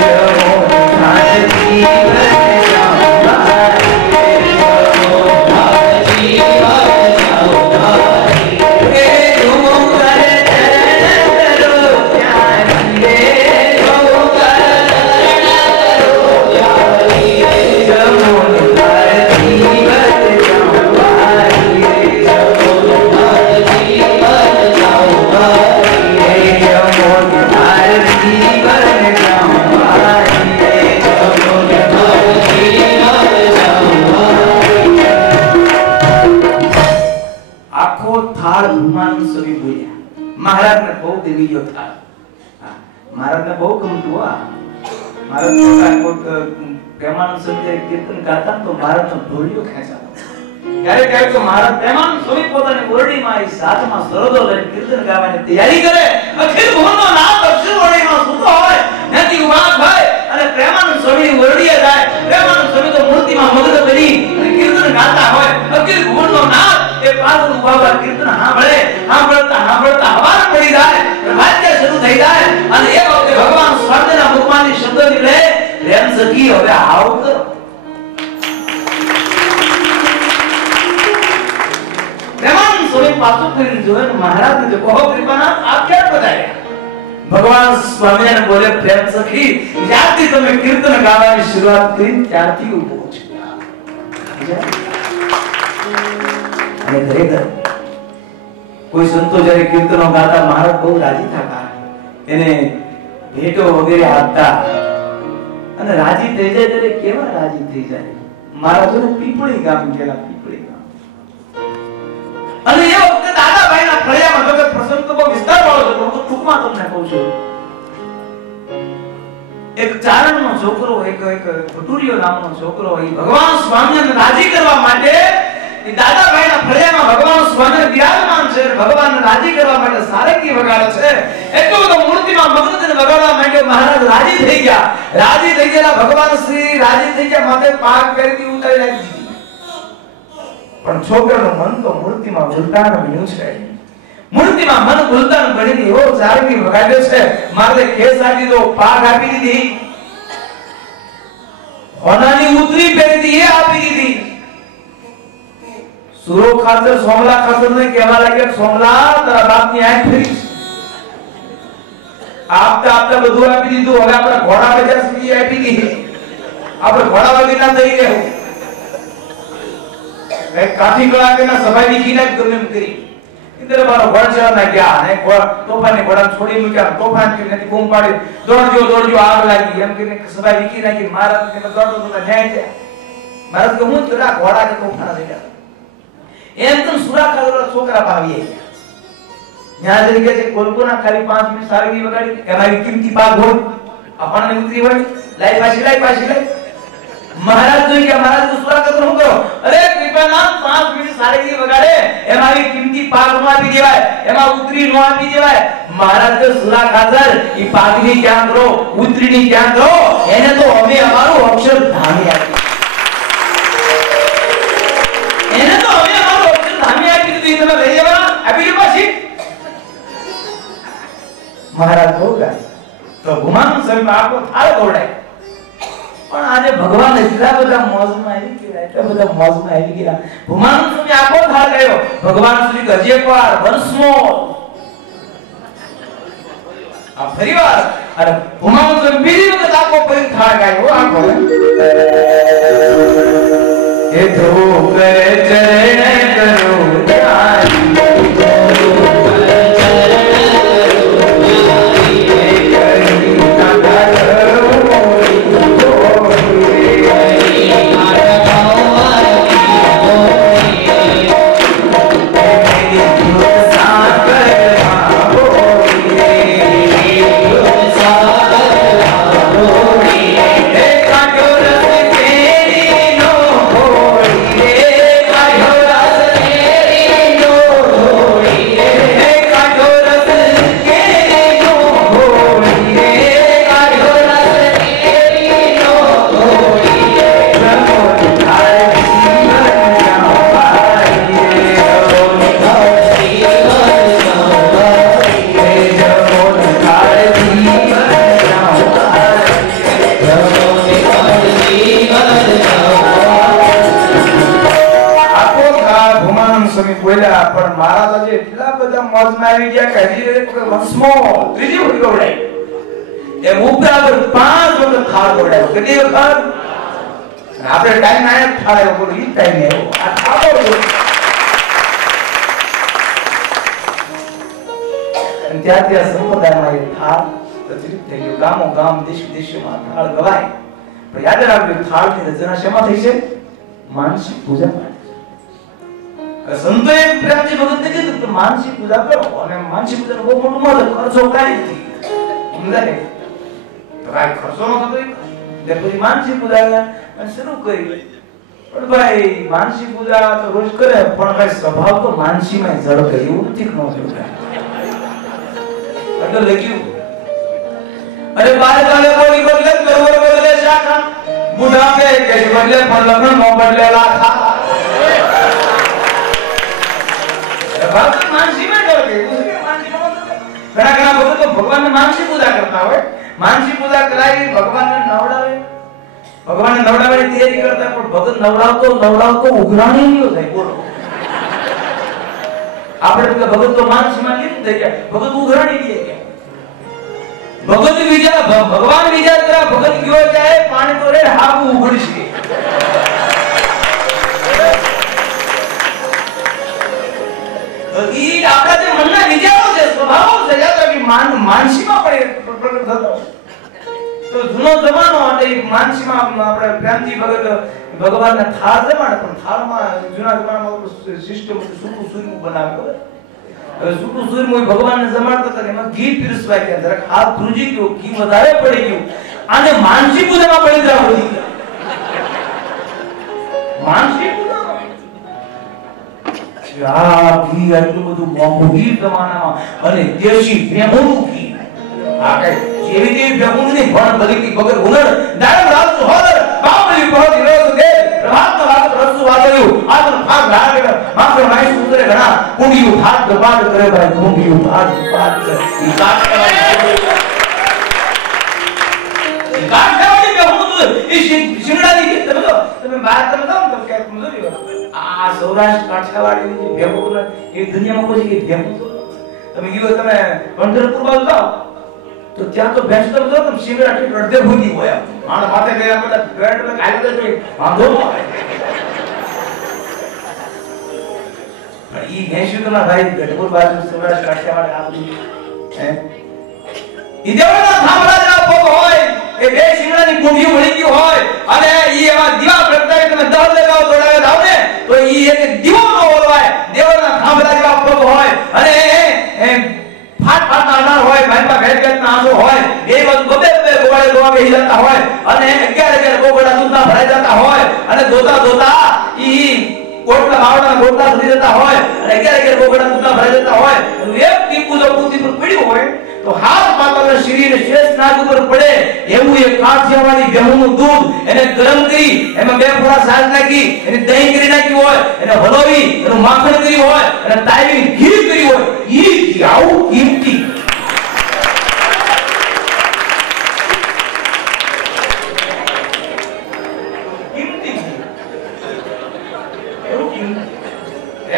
જમો થાળ જીવન જાઓ ભાઈ, જમો થાળ જીવન જાઓ ભાઈ, એ તું કરે કરો પ્યારી રે, તું કરે કરો પ્યારી, જમો થાળ જીવન महाराज ने बहुत दिली जो था. महाराज ने बहुत गमતું આ. महाराज કોઈ પ્રેમાનંદ સંજય કીર્તન ગાતા તો महाराज નો ઢોલિયો ખેંચાતો. ક્યારેક તો મહારાજ પ્રેમાનંદ સ્વામી પોતાની ઓરડીમાં એ સાતમા સરોદો લઈને કીર્તન ગાવાની તૈયારી કરે. અખિલ ભુવનનો નાથ અક્ષર ઓરડીમાં સૂતો હોય, ત્યાંથી ઉભા થાય અને પ્રેમાનંદ સ્વામીની ઓરડીએ જાય. પ્રેમાનંદ સ્વામી તો મૂર્તિમાં મગ્ન બની અને કીર્તન ગાતા હોય. અખિલ ભુવનનો નાથ એ પાછળ ઉભા કીર્તન સાંભળતા હવાર પડી જાય, પ્રભાત્ય શરૂ થઈ જાય અને એ વખતે ભગવાન સ્વામિના મુખમાંથી શબ્દ નીકળે, પ્રેમ સખી હવે આવ કરો. પ્રેમાનંદ સ્વામી પાછું ફરીને જોયું, મહારાજને જો કહો કૃપાનાથ આપ ક્યાં પધાર્યા? ભગવાન સ્વામિનારાયણ બોલે, પ્રેમ સખી જ્યારથી તમે કીર્તન ગાવાની શરૂઆત કરી ત્યારથી ઊભો છું. અને ખરેખર કોઈ સંતો જ્યારે કીર્તનો ગાતા મહારાજ બહુ રાજી થતા, એને ભેટો વગેરે આપતા અને રાજી થઈ જાય ત્યારે કેવા રાજી થઈ જાય. મહારાજોને પીપળી ગામ ગયેલા, પીપળી ગામ. અને એ વખતે દાદાભાઈના ફળિયામાં, જો કે પ્રસંગ તો બહુ વિસ્તાર વાળો છે, હું તો ટૂંકમાં તમને કહું છું. એક ચારણનો છોકરો, એક ભટુરિયો નામનો છોકરો, એ ભગવાન સ્વામીને રાજી કરવા માટે એ દાદાભાઈના ફળિયામાં ભગવાન સ્વામી બિરાજમાન છે, ભગવાનને રાજી કરવા માટે સારંગી વગાડે છે. એટલો બધો મૂર્તિમાં મગ્ન થઈને વગાડવા માંડ્યો. મહારાજ રાજી થઈ ગયા. રાજી થઈ ગયેલા ભગવાન શ્રી રાજી થઈ ગયા, માથે પાક કરી ઉતારી નાખી દીધી. પણ છોકરાનું મન તો મૂર્તિમાં ભૂલતાન બન્યું છે. મૂર્તિમાં મન ભૂલતાન બની એવો સારંગી વગાડ્યો છે. મારે ખેસ આપી દો, પાક આપી દીધી, હોનાની ઉતરી પહેરી દીધી, એ આપી દીધી. સુરો ખાતર સોમલા ખાતર ને કહેવા લાગ્યા, સોમલા તારા બાપની આંખ ફરી. આપતા બધું આપી દીધું. હવે આપણે ઘોડા બજાર સુધી આપી દીધી. આપણે ઘોડા વગેરે થઈ રહેવું. એક કાઠી કલાકના સભાની કિનાર ગમે કરી ઇન્દ્ર મારો ઘોડચા ના ગયા ને તોફાની ઘોડા છોડી મૂક્યા. તોફાન કે નથી બૂમ પાડી, દોડજો આગ લાગી એમ કે સભા વીકી નાખી. મહારાજ કે દોડતો તો ન્યાય છે. મહારાજ કે હું તોડા ઘોડા કે તોફાન થઈ ગયા. એમ તો સુરા ખાધેલા છોકરા ભાવીએ ન્યા તરીકે છે કોલકોના ખાલી 5 મિનિટ સારી વગાડી એમાં કિંમતી પાક હોય, આપણને ઉતરી હોય, લાઈ પાછી મહારાજ જોઈ કે મહારાજ તો સુરા ખાધર હું કરો? અરે કૃપાનાથ 5 મિનિટ સારી વગાડે એમાં કિંમતી પાક નો આપી દેવાય, એમાં ઉતરી નો આપી દેવાય. મહારાજ તો સુરા ખાધર ઈ પાકની ક્યાં કરો, ઉતરીની ક્યાં કરો? એને તો અમે અમારું અક્ષર ધામી આપી, એને તો અમે અમારું અક્ષર ધામી આપી દીધું. તમે લઈ જવા આપી દો પાછી. મહારાજ બોલ્યા તો ગુમાન સ્વામી આખો થાળ દોડાય. પણ આજે ભગવાન એટલા બધા મોજમાં આવી ગયા, ગુમાન સ્વામી આખો થાળ ગયો. ભગવાન શ્રી ગજેપાર વંશમો આ ફરીવાર અને ગુમાન સ્વામી બીજી વખત આખો ફરી થાળ ગાયો. આખો એ ધ્રુવ કરે ચરણ કરો માનસિક પૂજા માટે. સંતોએ પ્રેમથી ભગતને કીધું કે માનસિક પૂજા કરો અને માનસિક પૂજાનો બહુ મોટો ખર્ચો કાઢી સમજાય તો કાઈ ખર્ચો ન થતો એટલે પછી માનસિક પૂજા શરૂ કરી. પણ ભાઈ માનસી પૂજા તો રોજ કરે પણ ભાઈ સ્વભાવ તો માનસીમાં ઝડપે એવું નથી ન થયું એટલે લખ્યું અરે બાર કાલે બોલી બદલે કરવર બદલે શાખા બુઢા કે કેશ બદલે પણ લગ્ન નો બદલે લાખા ભગવાન માનસીમાં ઝડપે ઘણા ઘણા ભક્તો તો ભગવાનને માનસી પૂજા કરતા હોય માનસી પૂજા કરાવી ભગવાનને નવડાવે ભગવાનને નવડાવવાની તૈયારી કરતા પણ ભગત નવડાવતો ઉઘરાણી નહી થાય બોલો આપણે પેલા ભગત તો માનસીમાં લીધું થઈ ગયા ભગત ઉઘરાણી દે ગયા ભગત વિચાર ભગવાન વિચાર કરા ભગત ગયો જાય પાણી તો રે હાવું ઉઘડશે ઈ આપણા જે મનના વિચારો છે સ્વભાવો છે યાદ રાખી માનસીમાં પણ પ્રગટ થતો તો જૂનો જમાનો એટલે માનસીમાં આપણે પ્રેમથી ભગત ભગવાનને થાળ જમાડે પણ થાળમાં જૂના જમાનામાં સિસ્ટમ સૂકું સૂરમું બનાવે હવે સૂકું સૂરમું ભગવાનને જમાડતા હતા એમાં ઘી પીરસવાય કે જરાક હાથ ધ્રુજી ગયો ઘી વધારે પડી ગયું અને માનસી પૂજામાં બળતરા વધી ગયા માનસી આ ઘી એટલું બધું મોંઘું ઘી જમાનામાં અને દેશી ભેહુંનું ઘી આ કઈ જેવી તેવી ભેહું નહીં પણ બધી વગર ઉનર દાડમ રાત હોદર બાબલી પહોંચ રહ્યો દે રાત રસુ વાદળ્યું આદર ભાગ લાગે માત્ર માઈ સુંદરે ઘણા કુંડિયું હાથ દબાડ કરે ભાઈ કુંડિયું હાથ દબાડ કરે ઈ કાટ કરવાની ભેહું ઈ શિંગડાની તમે બહાર તમે જાવ તો કે મજૂરી આ સૌરાષ્ટ્ર કાઠિયાવાડી ની ભેગું એ દુનિયામાં કોઈ કે ભેગું તમે ગયો તમે પંઢરપુર બાજુ જાઓ તો ત્યાં તો ભેંસ તો જો તમે શિંગડા થી અડધે ભૂંડી હોય મારા માથે ગયા બધા ગ્રેન્ડ લે કાલે તો વાંધો ન આવે પણ ઈ ભેંસુ તો ના ભાઈ ગઢપુર બાજુ સૌરાષ્ટ્ર કાઠિયાવાડી આ બધી હે ઈ દેવના થાંભલા પગ હોય એ બે શિંગડાની કુંડી મળી ગઈ હોય અને ઈ એમાં દીવા પ્રગટાવી તમે દહ લગાવ દોડાવે જાવ ને તો ઈ એક દીવો નો ઓલવાય દેવના થાંભલા જેવા પગ હોય અને ફાટ ફાટના અનાર હોય ભાઈમાં ભેટ ભેટના આંસુ હોય એ બધું બબે બબે ગોળે દોવા બેહી જતા હોય અને 11 ગોગડા દૂધના ભરાઈ જતા હોય અને દોતા દોતા ઈ કોટલા બાવડા ગોટલા સુધી જતા હોય અને 11 ગોગડા દૂધના ભરાઈ જતા હોય એક ટીપુ જો પૂતી પર પડ્યું હોય તો હાથ માતાના શરીરે શેષ નાગ ઉપર પડે એવું એક કાઠિયાવાડી ભેહુંનું દૂધ એને ગરમ કરી એમાં બે પૂરા સાજ નાખી એને દહીં કરી નાખ્યું હોય એને હલોવી એનું માખણ કર્યું હોય અને તાવી ઘી કર્યું હોય ઈ ઘી આવું કિંમતી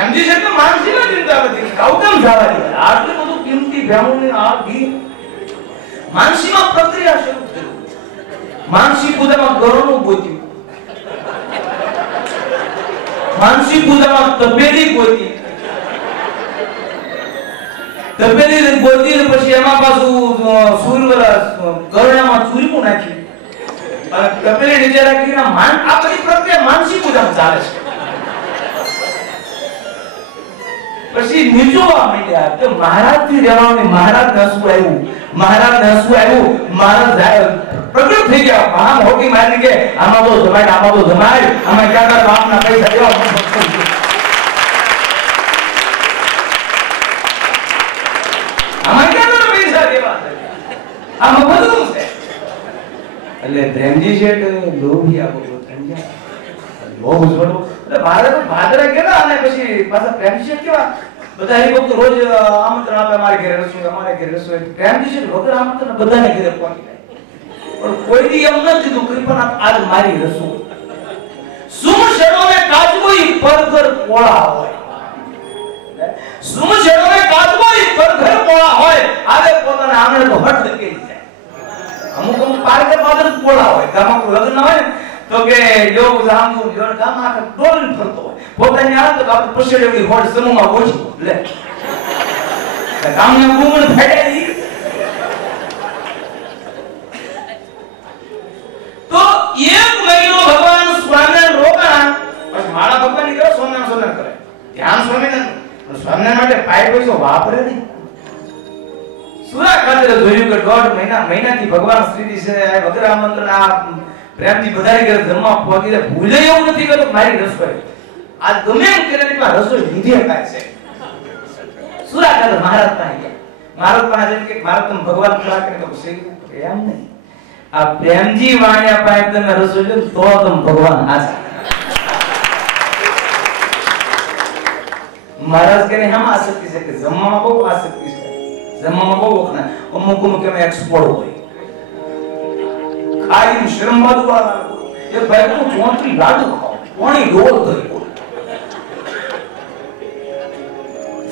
એમજી છે તો માનસીમાં ચિંતા નથી કાઉકમ જવા દે આટલું બધું કિંમતી ભેહુંની આ ઘી માનસીમાં પ્રક્રિયા શરૂ થઈ માનસી પૂજામાં ગરુડનું ગોત્યું માનસી પૂજામાં તપેલી ગોતી તપેલી ગોતી ને પછી એમાં પાછું ગરુડામાં ચૂરમું નાખ્યું અને તપેલી નીચે રાખીને આ બધી પ્રક્રિયા માનસી પૂજામાં ચાલે છે પછી નીચોવા માંડ્યા કે મહારાજ થી રહેવાનું મહારાજ નસુ આવ્યું મહારાજ પ્રગટ થઈ ગયા મહા મોટી મારી કે આમાં તો જમાય આમાં ક્યાં કર બાપના પૈસા દેવા આમાં ક્યાં કર પૈસા દેવા આમાં બધું છે એટલે પ્રેમજી શેઠ લોભી આપો સમજ્યા લોભ છોડો એટલે ભાદરા કેવા અને પછી પાછા પ્રેમજી શેઠ કેવા બધા હરિભક્તો રોજ આમંત્રણ આપે અમારે ઘરે રસોઈ પ્રેમજી શેઠ વગર આમંત્રણ બધાને ઘરે પહોંચી જાય પણ કોઈ દી એમ ન કીધું કૃપા આજ મારી રસોઈ સુમ શેડોને કાચબોઈ પરઘર પોળા હોય સુમ શેડોને કાચબોઈ પરઘર પોળા હોય આવે પોતાના આંગણે તો હટ ધકેલી જાય અમુક પારકે પાદર પોળા હોય ગામમાં કોઈ લગ્ન હોય તો કે યોગ જામુ યોગ ગામમાં ડોલન ફરતો હોય પોતાની આ તો આપણે પછેડેલી હોડ સમૂહમાં ઓછી લે ગામના ગુમણ ફેડેલી તો એક મહિનો ભગવાન સ્વામિનારાયણ રોકાણ પછી માળા ભગવાનની કરે સ્વામિનારાયણ કરે ધ્યાન સ્વામિનારાયણ માટે પાય પૈસો વાપરે નહીં સુરા ખાતે જોયું કે 1.5 મહિનાથી ભગવાન શ્રીજી છે વગર આમંત્રણ આ પ્રેમજી બધાય ઘરે જમવા પહોંચી જાય ભૂલે એવું નથી કે મારી રસોઈ આ ગમે એમ કરીને રસોઈ લીધી કાય છે સુરા કરે મહારાજ પાસે મહારાજ પાસે કે મહારાજ તમે ભગવાન ખરા કરે તો પ્રેમ નહીં આ પ્રેમજી વાણિયા પાસે તમે રસોઈ લો તો તમે ભગવાન આછા મહારાજ કે હમ આસક્તિ છે કે જમવામાં બહુ આસક્તિ છે જમવામાં બહુ વખણા અમુક અમુક એમ એક્સપોર્ટ હોય ખાઈ શરમ બાદવાળા એ ભાઈ હું ચોંતરી લાડુ ખાવ કોણી રોલ કરી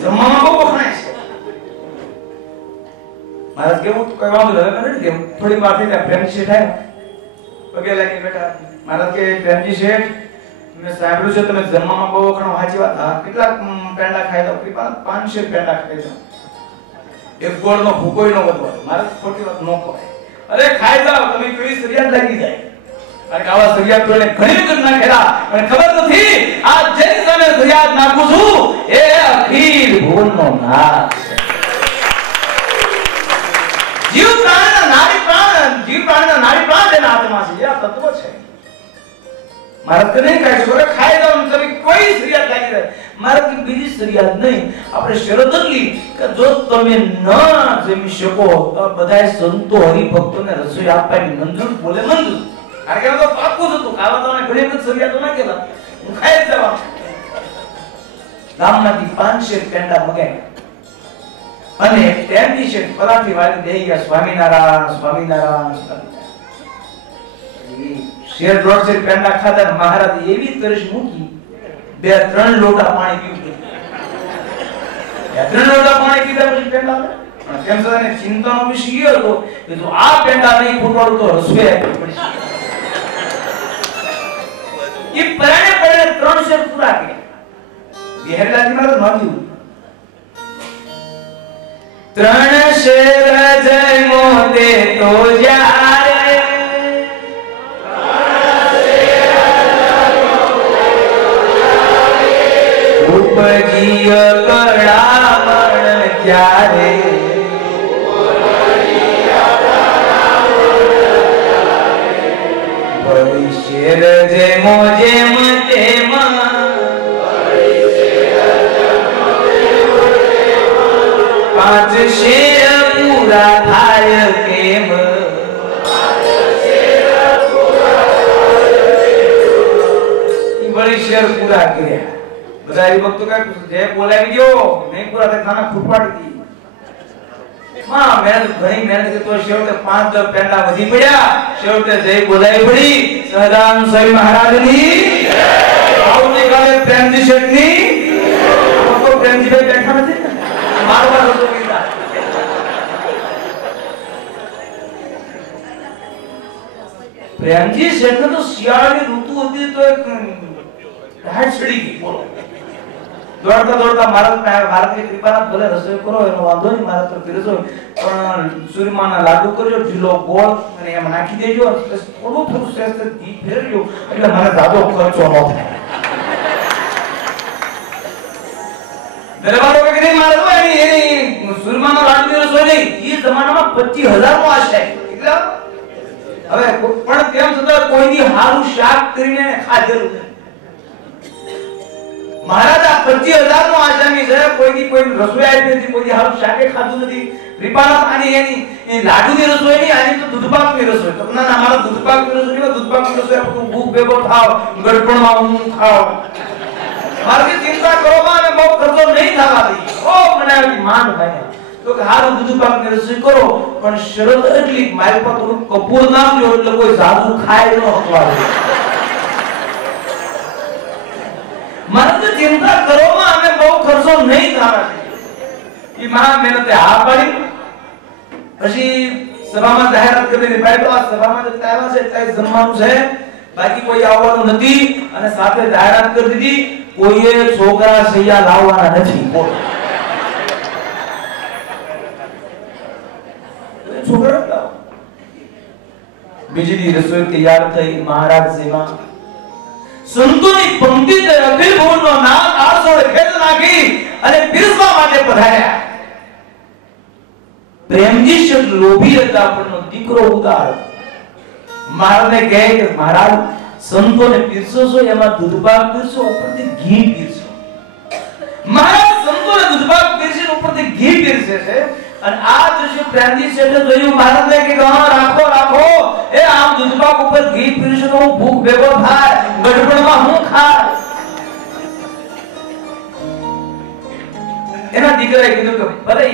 જમવામાં બહુ વખણાય છે મહારાજ કેવું કઈ વાંધો હવે મને કેવું થોડી વાર થઈ જાય પ્રેમજી શેઠ આવ્યા પગે લાગી બેઠા મહારાજ કે પ્રેમજી શેઠ મેં સાંભળ્યું છે તમે જમવામાં બહુ વખણાવ સાચી વાત હા કેટલા પેંડા ખાઈ દો કૃપા 500 પેંડા ખાઈ દો એક ગોળનો ભૂકોઈ નો વધવા મહારાજ ખોટી વાત ન કરાય અરે ખાઈ જાવ તમે કોઈ સરિયાદ લાગી જાય અને આવા સરિયાદ તોડે ઘણી વખત નાખેલા પણ ખબર નથી આ જેની સામે સરિયાદ નાખું છું એ અખિલ ભુવનનો નાથ છે જીવ પ્રાણના નાડી પ્રાણ તેના હાથમાં છે આ તત્વ છે મહારાજ કે નહીં કહે છે ખાઈ જાવ તમે કોઈ સરિયાદ લાગી જાય મહારાજ की બીજી સરિયાદ નહીં આપણે શરત હતી કે જો તમે ન જમી શકો તો બધાય સંતો હરિભક્તોને રસોઈ આપવાની મંજૂર બોલે મંજૂર કારણ કે તો પાકું હતું ખાવા તો ઘણી બધી સરિયાદ ના કેલા હું ખાઈ જવા ગામમાંથી 500 પેંડા મગાવ્યા અને તેમની છે પરાઠી વાળી દે ગયા સ્વામિનારાયણ શેર રોડ છે પેંડા ખાધા મહારાજ એવી તરસ મૂકી 2-3 લોટા પાણી પીવું 2-3 લોટા પાણી પીધા પછી પેંડા પણ કેમ સદાને ચિંતાનો વિષય હતો કે જો આ પેંડા નહીં ફૂટવાડું તો રસોઈ આપવી પડશે એ પરાણે 3 શેર પૂરા કર્યા બિહારીલાલજી મહારાજ નોંધ્યું 3 શેર જમો તે તો જ્યારે ઉપજીય કળામણ ત્યારે ભઈ શેર જેમો જેમ તેમ 5 શેર પૂરા થાય કેમ બળી શેર પૂરા કર્યા બધા હરિભક્તો કહે જે બોલાવી ગયો નહીં પૂરા થાય ખાના ફૂટવાડી દી માં મહેનત ઘણી મહેનત કરી તો છેવટે 5-10 પેંડા વધી પડ્યા છેવટે જય બોલાવી પડી સહજાનંદ સ્વામી મહારાજની આવતી કાલે પ્રેમજી શેઠની તો પ્રેમજી ભાઈ બેઠા નથી મારવા હતો કીધા પ્રેમજી શેઠને તો શિયાળાની ઋતુ હતી તો એક ઢાળ ચડી ગઈ બોલો દોડતા મહારાજની કૃપાના ભલે રસોઈ કરો એનો વાંધો નહીં મહારાજ તો પીરસો પણ સૂર્યમાના લાડુ કરજો ઢીલો ગોળ અને એમાં નાખી દેજો થોડું શ્રેષ્ઠ ઘી ફેરજો એટલે મને જાજો ખર્ચો ન થાય દરબારો કે નહીં મહારાજ એની સૂર્યમાનો લાડુની રસોઈ નહીં એ જમાનામાં 25000 નો આશય એટલે હવે પણ તેમ છતાં કોઈની હારું શાક કરીને ખાધેલું મહારાજ આ 25000 નો આસામી છે કોઈ રસોઈ આપી નથી કોઈ હારું શાકે ખાધું નથી કૃપાના આની એની લાડુની રસોઈ નહીં આની તો દૂધપાકની રસોઈ તો ના મારા દૂધપાકની રસોઈ નહીં દૂધપાકની રસોઈ તું ભૂખ ભેગો થાવ ગડપણમાં હું ખાવ મારી ચિંતા કરો માં અને બહુ ખર્ચો નહીં થવા દે ઓ બનાવી માન ભાઈ તો કે હારું દૂધપાકની રસોઈ કરો પણ શરત એટલી મારી પર થોડું કપૂર નાખજો એટલે કોઈ જાદુ ખાય ન હકવા દે મરદ ચિંતા કરો માં અમે બહુ ખર્ચો નહીં થવા દે ઈ મહા મહેનતે હા પાડી પછી સભામાં જાહેરાત કરી ભાઈ તો આ સભામાં જે આવ્યા છે તે જમવાનું છે બાકી કોઈ આવવાનું નથી અને સાથે જાહેરાત કરી દીધી કોઈએ છોકરા સૈયા લાવવાના નથી છોકરા લાવ બીજી રસોઈ તૈયાર થઈ મહારાજ સેવા સંતોની પંક્તિ તે અખિલ ભુવનનો નાથ આળસોડે ખેંચ નાખી અને પીરસવા માટે પધાર્યા પ્રેમજી શબ્દ લોભી હતા પણ દીકરો ઉદાર महाराज ने कहे कि महाराज संतों ने पीरसो सो एमा दूधपाक पीरसो ઉપરથી ઘી પીરસો महाराज संतों ने दूधपाक पीरસે ઉપરથી ઘી પીરસે છે અને આ દ્રશ્ય પ્રાંતિ શેઠે જોયું महाराज ने કે હા રાખો રાખો એ આમ दूधपाक ઉપર ઘી પીરસે તો ભૂખ ભેગો થાય ગડબડમાં હું ખાય એના દીકરાએ કીધું કે ભલે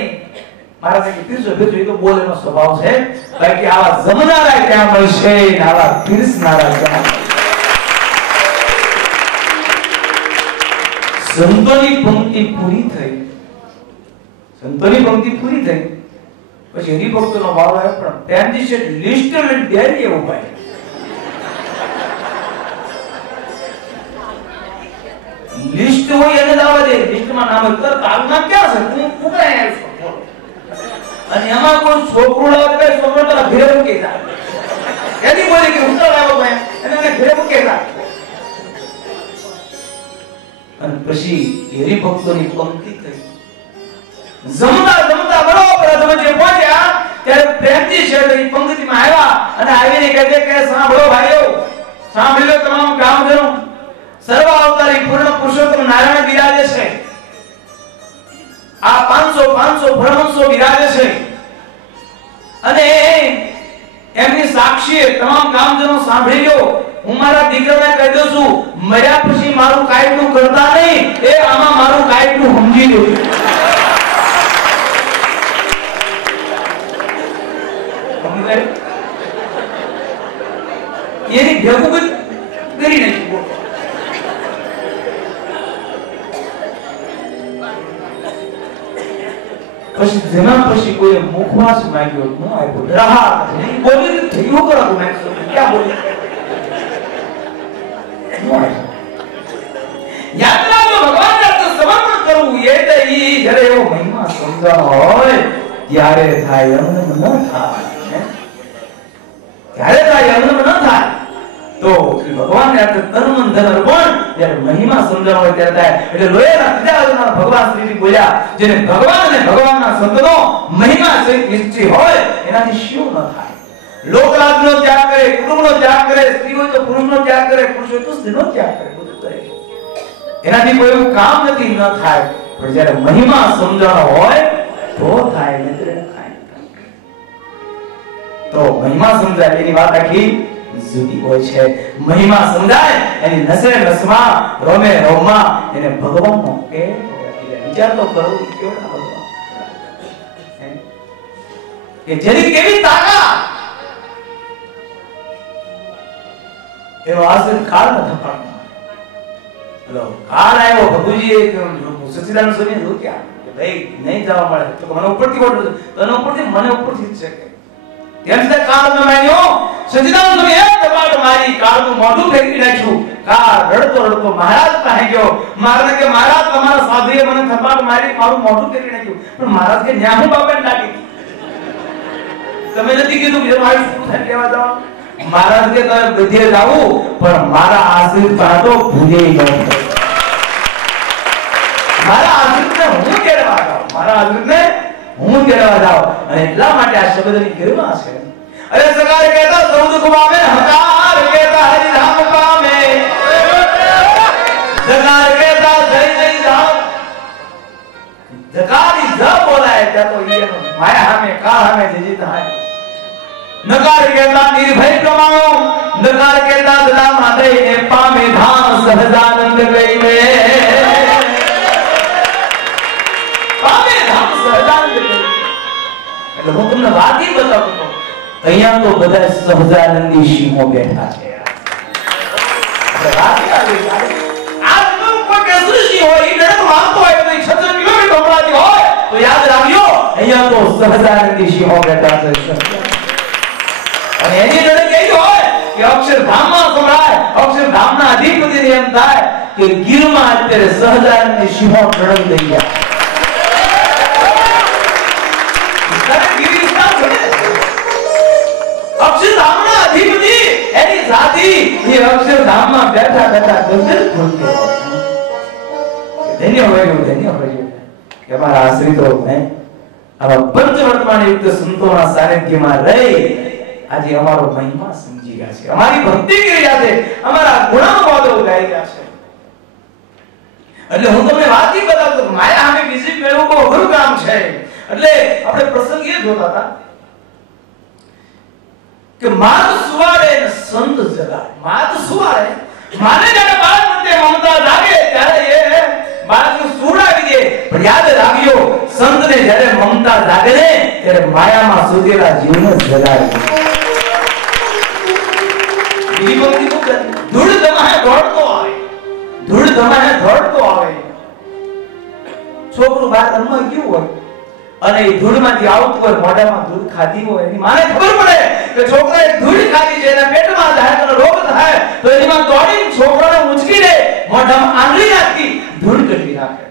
महाराज ने पीरसो पीरसो ये तो बोलेનો સ્વભાવ છે બાકી આવા જમનારા ક્યાં મળશે ને આવા પીરસનારા ક્યાં સંતોની પંક્તિ પૂરી થઈ સંતોની પંક્તિ પૂરી થઈ પછી હરિભક્તોનો વારો આવ્યો પણ પ્રેમજી શેઠ લિસ્ટ લઈને ડેરીએ ઉભા લિસ્ટ હોય એને દાવા દે લિસ્ટમાં નામ કર કાલમાં ક્યાં છે તું ફૂકરાય આવ્યો અને એમાં કોઈ છોકરો લાવે કે છોકરો તારા ઘરે મૂકી જાય એની બોલે કે ઉતર લાવો ભાઈ એને ઘરે મૂકી જાય અને પછી હરિભક્તોની પંક્તિ થઈ જમતા જમતા બરોબર તમે જે પહોંચ્યા ત્યારે પ્રેમજી શેઠ એ પંક્તિમાં આવ્યા અને આવીને કહે કે સાંભળો ભાઈઓ સાંભળી લો તમામ ગામજનો સર્વ અવતારી પૂર્ણ પુરુષોત્તમ નારાયણ બિરાજે છે આ 500 ભ્રમણસો બિરાજે છે અને એમની સાક્ષીએ તમામ ગામજનો સાંભળી લો હું મારા દીકરાને કહી દઉં છું મર્યા પછી મારું કાયદું કરતા નહીં એ આમાં મારું કાયદું સમજી લો એની ભેગું કરી નાખ્યું પછી જેના પછી કોઈ મુખવાસ માંગ્યો હું આપ્યો રहा નહીં બોલી થયો કરા હું ક્યાં બોલી યાત્રાનો ભગવાનને સમર્પણ કરવું એ તો ઈ જ્યારે એવો મહિમા સમજાણો હોય ત્યારે થાય અન્ન ન થાય ત્યારે થાય અન્ન ન થાય તો ભગવાનને આપણે તન મન ધન અર્પણ જ્યારે મહિમા સમજાણો હોય ત્યારે થાય એટલે લોયાના પિતા ભગવાન શ્રીજી બોલ્યા જેને ભગવાન અને ભગવાનના સંતનો મહિમા સહિત નિશ્ચય હોય એનાથી શું ન થાય લોકરાજનો ત્યાગ કરે કુટુંબનો ત્યાગ કરે સ્ત્રી હોય તો પુરુષનો ત્યાગ કરે પુરુષ હોય તો સ્ત્રીનો ત્યાગ કરે બધું કરે એનાથી કોઈ એવું કામ નથી ન થાય પણ જ્યારે મહિમા સમજાણો હોય તો થાય નહીતર થાય તો મહિમા સમજાય એની વાત આખી જુદી હોય છે મહિમા સમજાય એની નસે નસમાં રોમે રોમમાં એને ભગવાનનો કે વિચાર તો કરો કેવડા ભગવાન કે જેની કેવી તાકાત એનો આશ્રિત કાળ ન થપાડો હેલો કાળ આવ્યો ભગુજીએ સચિદાનંદ સ્વામી રોક્યા કે ભાઈ નહીં જવા મળે તો મને ઉપરથી ઓર્ડર તને ઉપરથી મને ઉપરથી જ છે કે તેમ છે કાળ ન માન્યો સચિદાનંદ સ્વામી એક કપાટ મારી કાળનું મોઢું ફેંકી નાખ્યું કાળ રડતો રડતો મહારાજ પાસે ગયો મહારાજ કે મહારાજ તમારા સાધુએ મને કપાટ મારી મારું મોઢું ફેંકી નાખ્યું પણ મહારાજ કે ન્યા હું બાપાને લાગી તમે નથી કીધું કે મારી શું થાય લેવા જાવ મહારાજ કે તમે બધે જાવું પણ મારા આશ્રિત પાટો ભૂલે ન મારા આશ્રિતને હું કેળવા જાઉં મારા આશ્રિતને હું કેળવા જાઉં અને એટલા માટે આ શબ્દની ગરિમા છે અરે સગાર કહેતા સૌદ કુમામે હકાર કહેતા હરિ રામ પામે સગાર કહેતા જય જય રામ જકારી જ બોલાય ત્યાં તો ઈનો માયા હમે કા હમે જીત હાય નકાર કહેતા નિર્ભય પ્રમાણો નકાર કહેતા દલા માદે ને પામે ધામ સહજાનંદ લઈને પામે ધામ સહજાનંદ એટલે હું તમને વાત ઈ બતાવું છું અહીંયા તો બધા સહજાનંદી સિંહો બેઠા છે એટલે વાત આવી આ તો કોઈ કેસરી હોય ઈ ડર મારતો હોય તો 600 કિલોમીટર ઉડાતી હોય તો યાદ રાખજો અહીંયા તો સહજાનંદી સિંહો બેઠા છે અને એની જોડે કહેજો હોય કે અક્ષરધામમાં સમરાય અક્ષરધામના અધિપતિને એમ થાય કે ગીરમાં અત્યારે સહજાનંદી સિંહો ઢળક થઈ ગયા અક્ષરધામના અધિપતિ એની જાતિ એ અક્ષરધામમાં બેઠા બેઠા ગજલ બોલતો ધન્ય હોય કે મારા આશ્રિતો હે આવા પંચવર્તમાન યુક્ત સંતોના સાનિધ્યમાં રહી આજે અમારો મહિમા સમજી રહ્યા છે, અમારી ભક્તિ કરી રહ્યા છે, અમારા ગુણાનુવાદો ગાઈ રહ્યા છે. એટલે હું તમને વાત એ બતાવું છું, માયા સામે વિજય મેળવવું બહુ અઘરું કામ છે. એટલે આપણે પ્રસંગ એ જોતા હતા કે માત સુવાડે ને સંત જગાડે. માત સુવાડે માને જ્યારે બાળક પ્રત્યે મમતા જાગે ત્યારે એ બાળકને સુવડાવી દે. પણ યાદ રાખજો, સંતને જ્યારે મમતા જાગે ને ત્યારે માયામાં સુધેલા જીવને જગાડે. બીજી પંક્તિ શું છે? ધૂળ ધમાહે દોડતો આવે, ધૂળ ધમાહે દોડતો આવે. છોકરું બહાર રમવા ગયું હોય અને એ ધૂળમાંથી આવતું હોય, મોઢામાં ધૂળ ખાધી હોય, એની માને ખબર પડે કે છોકરાએ ધૂળ ખાધી છે, એના પેટમાં જાય તો રોગ થાય, તો એની માં દોડીને છોકરાને ઉંચકીને મોઢામાં આંગળી નાખી ધૂળ કાઢી નાખે.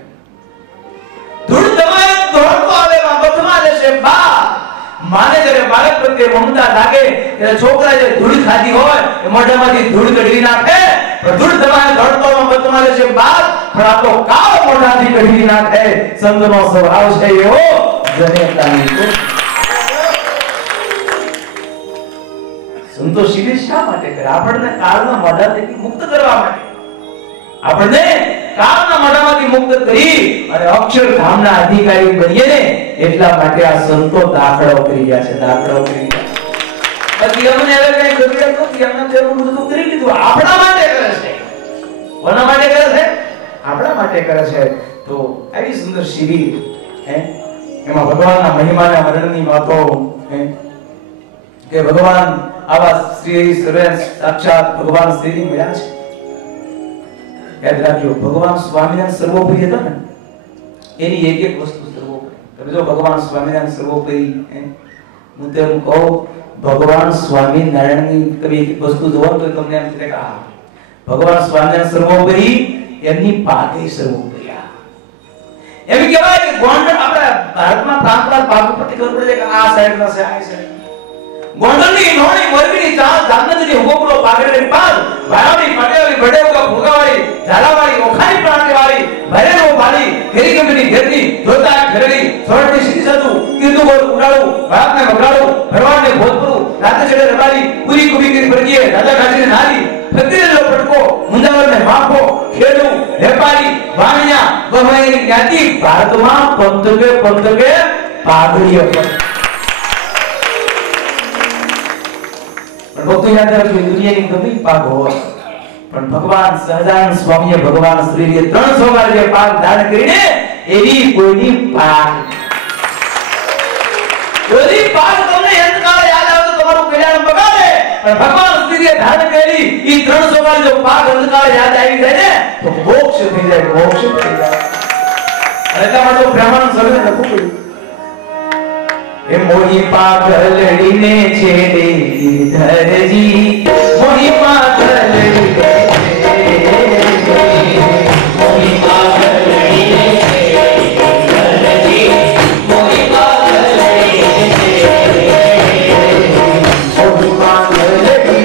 ધૂળ ધમાહે દોડતો આવે, માં બથમાં લેશે બા. માને જ્યારે બાળક પ્રત્યે મમતા લાગે ત્યારે છોકરા જે ધૂળ ખાધી હોય એ મોઢામાંથી ધૂળ કાઢી નાખે. પણ ધૂળ ધમાહે દોડતો બથમાં લેશે બા, પણ આ તો કાળ મોઢાથી કાઢી નાખે. સંતનો સ્વભાવ છે એવો જનેતાની તો. સંતો શિબિર શા માટે કરે? આપણને કાળના મોઢાથી મુક્ત કરવા માટે, આપણને કાળના મોઢામાંથી મુક્ત કરી અને અક્ષરધામના અધિકારી બનીએ ને એટલા માટે આ સંતો દાખલાઓ કરી રહ્યા છે, દાખલાઓ કરી રહ્યા છે. પછી અમને હવે કઈ જરૂરિયાત નથી, અમને તેનું બધું કરી દીધું. આપણા માટે કરે છે. કોના માટે કરે છે? આપણા માટે કરે છે. તો આવી સુંદર શિબિર, એમાં ભગવાનના મહિમાના વર્ણનની વાતો, કે ભગવાન આવા શ્રી સર્વેન સાક્ષાત ભગવાન શ્રી મળ્યા છે. યાદ રાખજો, ભગવાન સ્વામિનારાયણ સર્વોપરી હતા ને, એની એક એક વસ્તુ સર્વોપરી. તમે જો ભગવાન સ્વામિનારાયણ સર્વોપરી, હું તો એમ કહું, ભગવાન સ્વામિનારાયણની તમે એક એક વસ્તુ જોવો તો તમને એમ થાય કે આ ભગવાન સ્વામિનારાયણ સર્વોપરી, એમની પાકે સર્વોપરી. એમ કહેવાય કે ગોંડલ આપણા ભારતમાં પ્રાંતવાદ ભાગ ઉપરથી ખબર પડે કે આ સાઈડ ના છે, આ સાઈડ. ગોંડલની નોણી મોરબીની ચાલ જામનગરની હુગોપુરો પાગડની પાલ વારાવની પટેલની બડેવકા ભોગાવાળી ઝાલાવાળી ઓખાની પ્રાંતવાળી ભરેનો વાળી ઘેરી ગમની ઘેરની જોતા ઘરેલી સોરઠની સીધી સાધુ કીધું ગોળ ઉડાડું ભારતને બગડાડું ભરવાડને ભોજપુરું રાતે ચડે રબારી પૂરી કુબી કરી પરજીએ રાજા ગાજીને નારી ફકીરનો પટકો મુંજાવરને માફો ખેડૂ વેપારી વાણિયા ગવાઈની જ્ઞાતિ ભારતમાં પંથકે પાઘડીઓ પર. ભક્તો યાદ રાખજો, દુનિયાની ગમે પાક હોય પણ ભગવાન સહજાનંદ સ્વામીએ ભગવાન શ્રીએ 300 વાર જે પાક ધારણ કરીને એવી કોઈની પાક તમને અંતકાળ યાદ આવે તો તમારું કલ્યાણ બગાડે. પણ ભગવાન શ્રીએ ધારણ કરી ઈ 300 વાર જો પાક અંતકાળ યાદ આવી જાય ને તો મોક્ષ થઈ જાય, મોક્ષ થઈ જાય. અને એટલા માટે બ્રાહ્મણ સર્વે લખવું પડ્યું, એ મોહી પાગલડીને છેડે ધરજી, મોહી પાગલડીને મોહી પાગલડીને ધરજી, મોહી પાગલડીને મોહી પાગલડીને ધરજી, મોહી પાગલડીને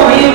મોહી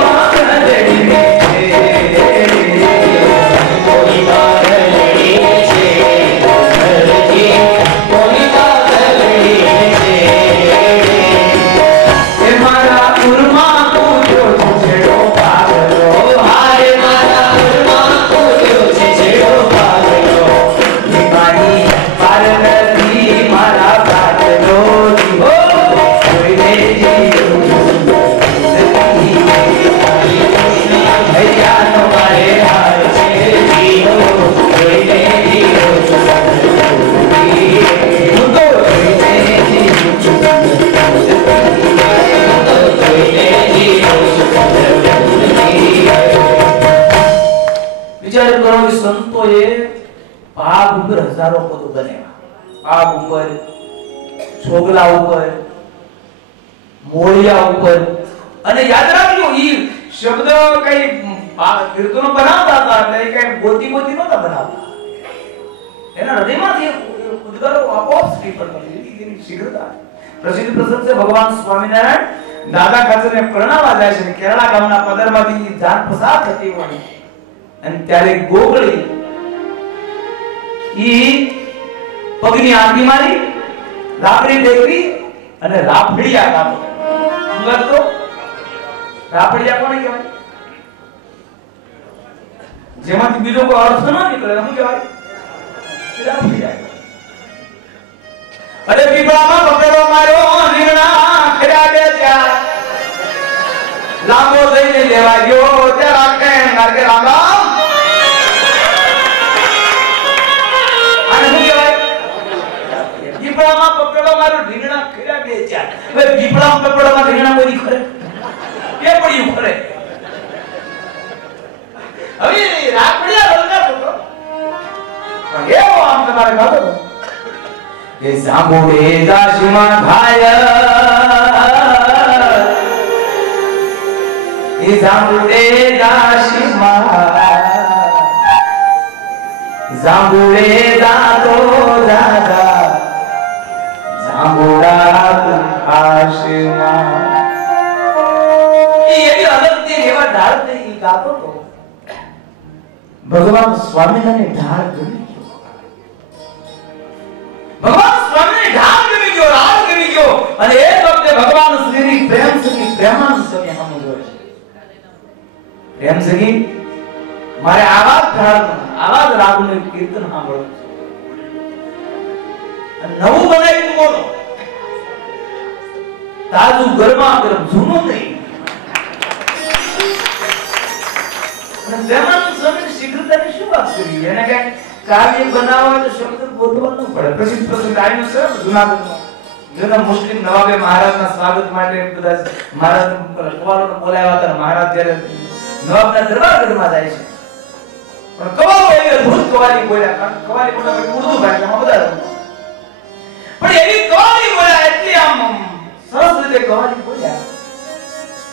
સંતોએ પાગ ઉપર હજારો પદો બનેવા, પાગ ઉપર, છોગલા ઉપર, મોળિયા ઉપર. અને યાદ રાખજો, ઈ શબ્દ કઈ કીર્તનો બનાવતા હતા એટલે કઈ ગોતી નહોતા બનાવતા, એના હૃદયમાંથી ઉદ્ગારો આપોઆપ સ્વીકાર કરી શીઘ્રતા. પ્રસિદ્ધ પ્રસંગ છે ભગવાન સ્વામિનારાયણ દાદા ખાચરને પરણાવવા જાય છે. કેરળા ગામના પદરમાંથી જાન પસાર થતી હોય અને ત્યારે ગોગળી ઈ પગની આંગળી મારી લાકડી ટેકવી અને લાફડિયા ગાતો. મગજ તો રાપડિયા કોને કહેવાય? જેમાંથી બીજો કોઈ અર્થ ન નીકળે શું કહેવાય? રાપડિયા. અરે પીપળામાં પકડો માર્યો રીંગણા ખર્યા બે ચાર લાંબો થઈને લેવા ગયો ત્યાં રાખે નાકે રામ રામ. આને શું કહેવાય? પીપળામાં પકડો માર્યો રીંગણા ખર્યા બે ચાર. હવે પીપળામાં પકડોમાં રીંગણા કોઈ ખરે કે પડ્યું ખરે? હવે રાપડિયા રલના પકડો પણ એવો આમ તમારે ગાતો કે સાંભળે દાશમાં ખાય એ સાંભળે દાશમાં સાંભળે દાતો દાદા સાંભળા આશમાં એવી અલગથી એવા ઢાળ થઈ ગાતો તો ભગવાન સ્વામિનારાયણ ઢાળ ગમી ગયો. ભગવાન સ્વામિનારાયણ ઢાળ ગમી ગયો, રાળ ગમી ગયો અને એ વખતે ભગવાન શ્રીની પ્રેમ સખી પ્રેમાનંદ સ્વામી સામે જોવે છે. પ્રેમ સખી મારે આવા ઢાળ આવા રાગનું કીર્તન સાંભળવું છે. નવું બનાવીને બોલો, તાજું ગરમા ગરમ, જૂનું નહીં. પ્રેમાનંદ સ્વામી શીઘ્રતાની શું વાત કરી? એને કઈ કાવ્ય બનાવવા હોય તો શબ્દ બોલવાનું પડે. પ્રસિદ્ધ આવ્યું છે જૂનાગઢમાં જેના મુસ્લિમ નવાબે મહારાજના સ્વાગત માટે બધા મહારાજ કવાલોને બોલાવ્યા હતા. મહારાજ જ્યારે નવાબના દરબારમાં જાય છે પણ કવાલો એવી અદ્ભુત કવાલી બોલ્યા. કારણ કવાલી મોટા ઉર્દુ ભાષામાં બધા પણ એવી કવાલી બોલ્યા, એટલી આમ સરસ રીતે કવાલી બોલ્યા.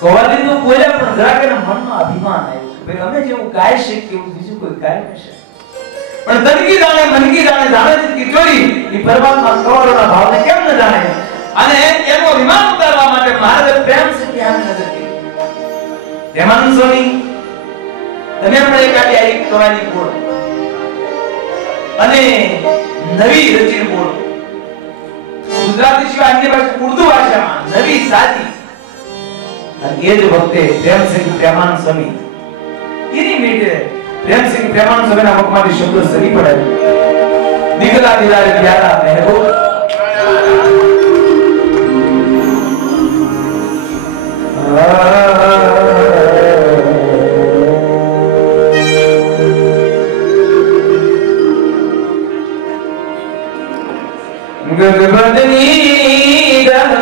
કવાલી તો બોલ્યા પણ જરાક એના મનમાં અભિમાન આવ્યું કે અમે જેવું ગાય છે કેવું બીજું કોઈ ગાય નશે. પણ તનકી જાણે મનકી જાણે જાણે કે ચોરી એ પરમાત્મા કવાલોના ભાવને કેમ ન જાણે? અને એનો અભિમાન ઉતારવા માટે મહારાજે પ્રેમ સખી આને નજર કરી. પ્રેમાનંદ સ્વામી તમે પણ એકાદી આ કવાલી બોલો અને નવી રચીને બોલો. ગુજરાતી સિવાય અન્ય ભાષા ઉર્દુ ભાષામાં નવી સાદી. અને એ જ વખતે પ્રેમ સખી પ્રેમાનંદ સ્વામી એની મીઠે પ્રેમ સિંહ પ્રેમાનંદ સ્વામીના મુખમાંથી શબ્દો સરી પડે. દીકરા દિલારે પ્યારા મહેબૂબ ગગબદની રંગ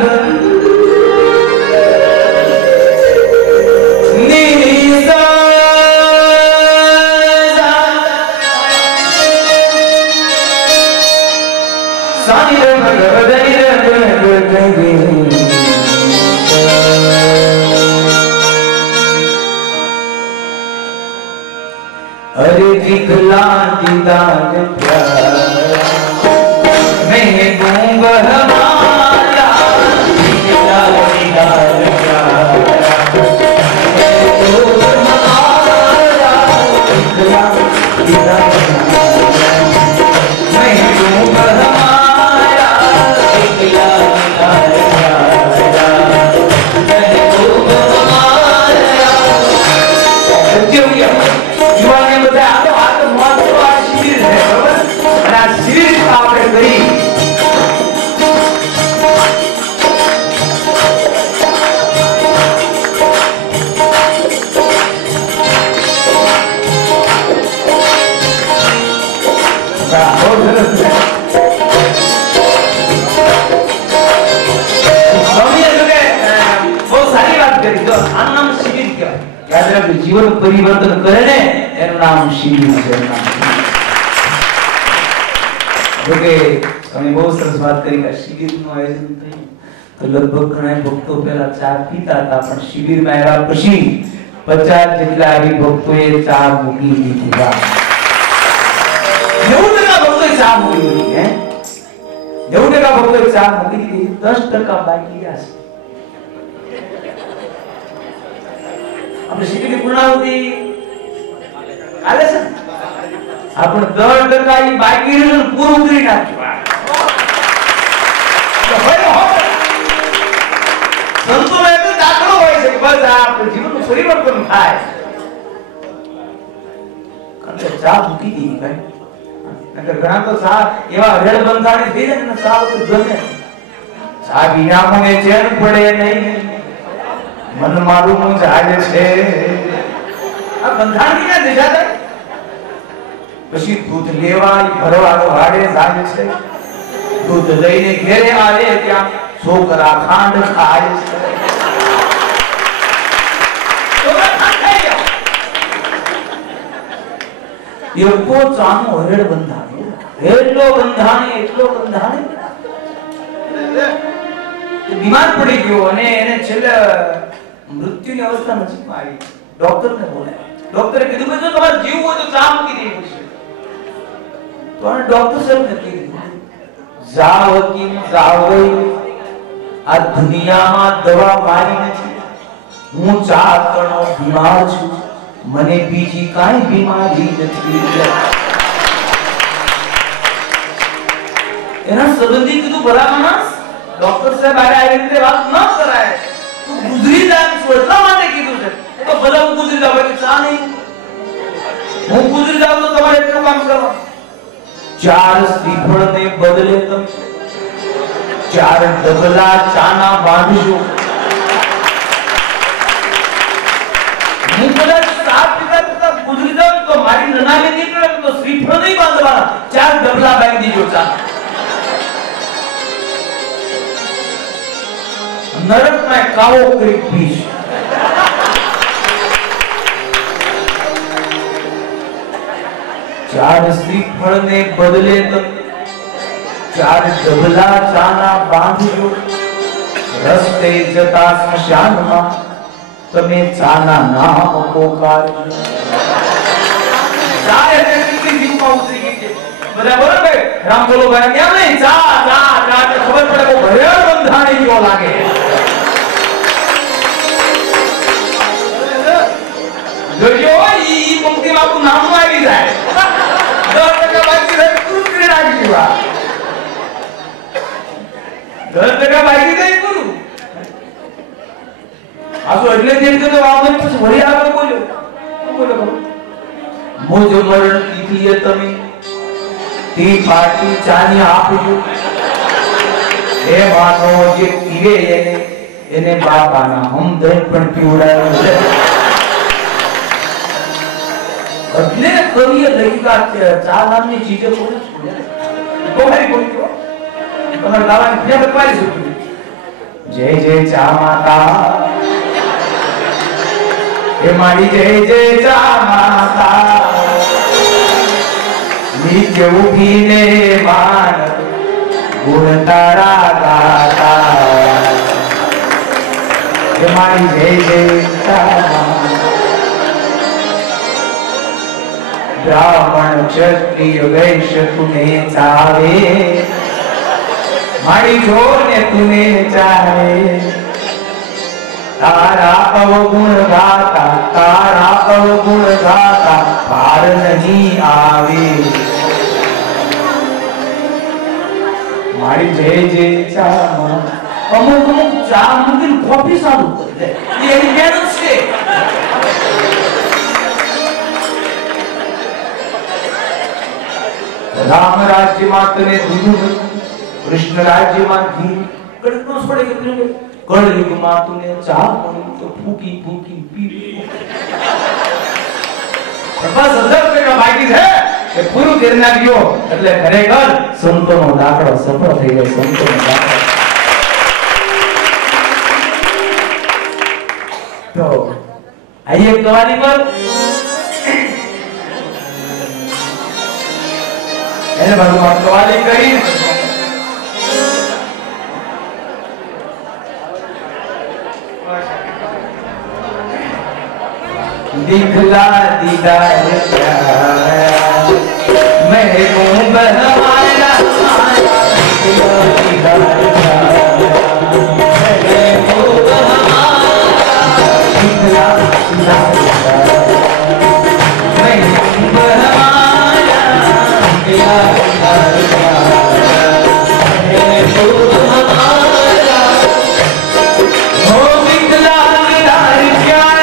अरे दिखला दीदार प्यारा मैं दूंग हमारा दिखला दीदार प्यारा मैं दूंग हमारा दिखला दीदार मैं दूंग हमारा दिखला दीदार प्यारा मैं दूंग हमारा युवाने બધા આ તો મહત્વ આ શિબિર છે બરાબર. અને આ શિબિર આપણે કરી બહુ સારી વાત કરી. તો આનું નામ શિબિર કહેવાય. યાદ રાખજો, જીવન પરિવર્તન કરે ને એનું નામ શિબિર છે. જોકે તમે બહુ સરસ વાત કરી કે શિબિરનું આયોજન થયું તો લગભગ ઘણા ભક્તો પહેલા ચા પીતા હતા પણ શિબિરમાં આવ્યા પછી 50 જેટલા હરિભક્તોએ ચા મૂકી દીધી. 90% ભક્તોએ ચા મૂકી દીધી. 90% ભક્તોએ ચા મૂકી દીધી. 10% બાકી રહ્યા છે. આપણે શિબિરની પૂર્ણાહુતિ આલે છે આપણે 10% ઈ બાકી રહ્યું પૂરું કરી નાખ્યું. સંતોએ તો પરિવર્તન થાય. કારણ કે ચા મૂકી દી ભાઈ, નકર ઘણા તો ચા એવા હરેડ બંધાણી થઈ જાય ને ચા વગર ગમે. ચા વિના મને ચેન પડે નહીં, મન મારું જાય છે. આ બંધાણી ના દેખા થાય. પછી દૂધ લેવા ભરવાનો વાડે જાય છે. દૂધ લઈને ઘેરે આવે ત્યાં છોકરા ખાંડ ખાય છે. એકો ચાનો હરેડ બંધાણી, એટલો બંધાણી બીમાર પડી ગયો અને એને છેલ્લે મૃત્યુની અવસ્થા નજીકમાં આવી. ડોક્ટરને બોલાય. ડોક્ટરે કીધું કે જો તમારે જીવવું હોય તો ચા મૂકી દેવી પડશે. તો આ ડોક્ટર સાહેબને કીધું, જાવ હકીમ જાવ, આ દુનિયામાં દવા મારી નથી. હું ચા કરનો બીમાર છું, મને બીજી કાંઈ બીમારી નથી. એના સંબંધી કીધું ભલા માણસ, ડોક્ટર સાહેબ આવી રીતે વાત ન કરાય. તું ગુજરી જાય છું એટલા માટે કીધું છે. તો ભલા હું ગુજરી જાવ, ચા નહીં, હું ગુજરી જાવ તો તમારે એટલું કામ કરવાનું. 4 શ્રીફળ ને બદલે તમે 4 ડબલા ચાના બાંધજો. હું કદાચ 7 પિતા ગુજરી જાઉં તો મારી નનામી નીકળે તો શ્રીફળ નહીં બાંધવાના, 4 ડબલા બાંધી દીજો ચા. નરકમાં કાવો કરી પીશ. ચાર શ્રીફળ ને બદલે તમે 4 ડબલા ચાના બાંધજો. રસ્તે જતા સ્મશાનમાં તમે ચાના નામ પોકારજો. ચા એટલે કેટલી જીવમાં ઉતરી ગઈ છે. બધા બરાબર રામ બોલો ભાઈ કેમ નહીં? ચા ચા ચા ખબર પડે બહુ ભયાનક બંધાણી જેવો લાગે. જોજો ઈ પંક્તિમાં આપણું નામ આવી જાય. 10% બાકી રહે પૂરું કરી નાખીશું. 10% બાકી રહે પૂરું. આ તો એટલે જેમ કે તો વાંધો પછી વળી આગળ બોલો. મુજ મરણ કીધીએ તમે તે પાર્ટી ચાની આપજો. એ માનો જે પીવે એને બાપાના હમદર્દ પણ પીવડાવ્યું છે. એટલે કવિએ લખ્યું ચા નામની ચીજો કોઈ તમારી કોઈ તમારે લાવવાની ક્યાં બતવારી છું. જય જય ચા માતા, એ મારી જય જય ચા માતા. નીચે ઉભીને માન ગુણ તારા ગાતા. એ મારી જય જય ચા માતા. બ્રાહ્મણ ક્ષત્રિય વૈશ્ય તુને ચાવે, મારી જોને તુને ચાવે. તારા અવગુણ ગાતા પાર નહીં આવે. મારી જય જય ચા. અમુક ચા મૂકીને કોફી સારું કરી દે, એની મહેનત છે. રામ રાજ્યમાં તને દૂધ, કૃષ્ણ રાજ્યમાં ઘી. કડકનો પડે કે કળયુગમાં તુને ચા મળી તો ફૂકી ફૂકી પી. બસ 10% બાકી છે એ પૂરું કરી નાખ્યો એટલે ખરેખર સંતોનો દાખલો સફળ થઈ ગયો. સંતોનો દાખલો તો આઈએ કવાની પર એને બાજુમાં કવાલી કરી. दिखला दीदार प्यार महबूब हमारा, दिखला दीदार प्यार महबूब हमारा, दिखला दीदार प्यार महबूब हमारा, दिखला दीदार प्यार महबूब हमारा. हो दिखला दीदार प्यार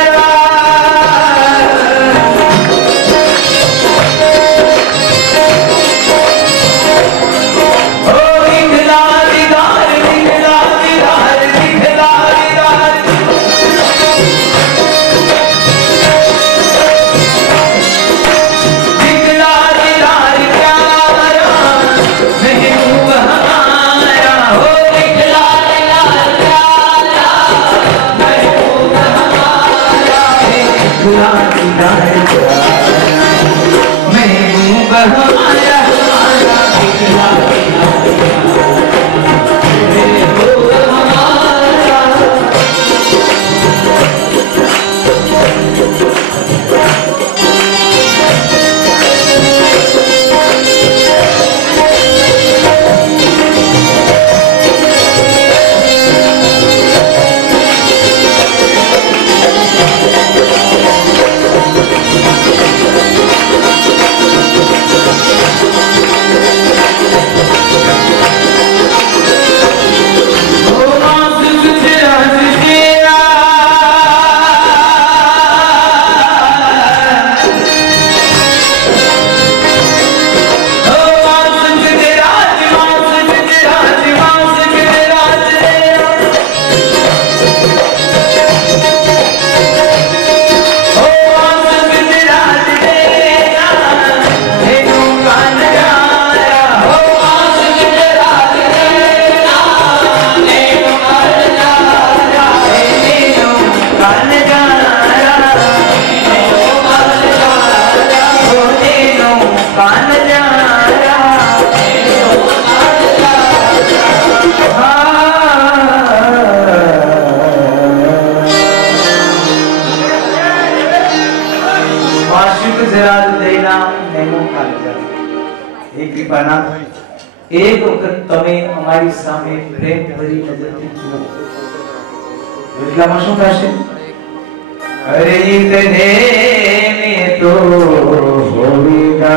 कृपाना एक वखत તમે અમારી સામે પ્રેમ ભરી નજરથી જુઓ એટલામાં શું થશે અરે ઇતને में तो होगा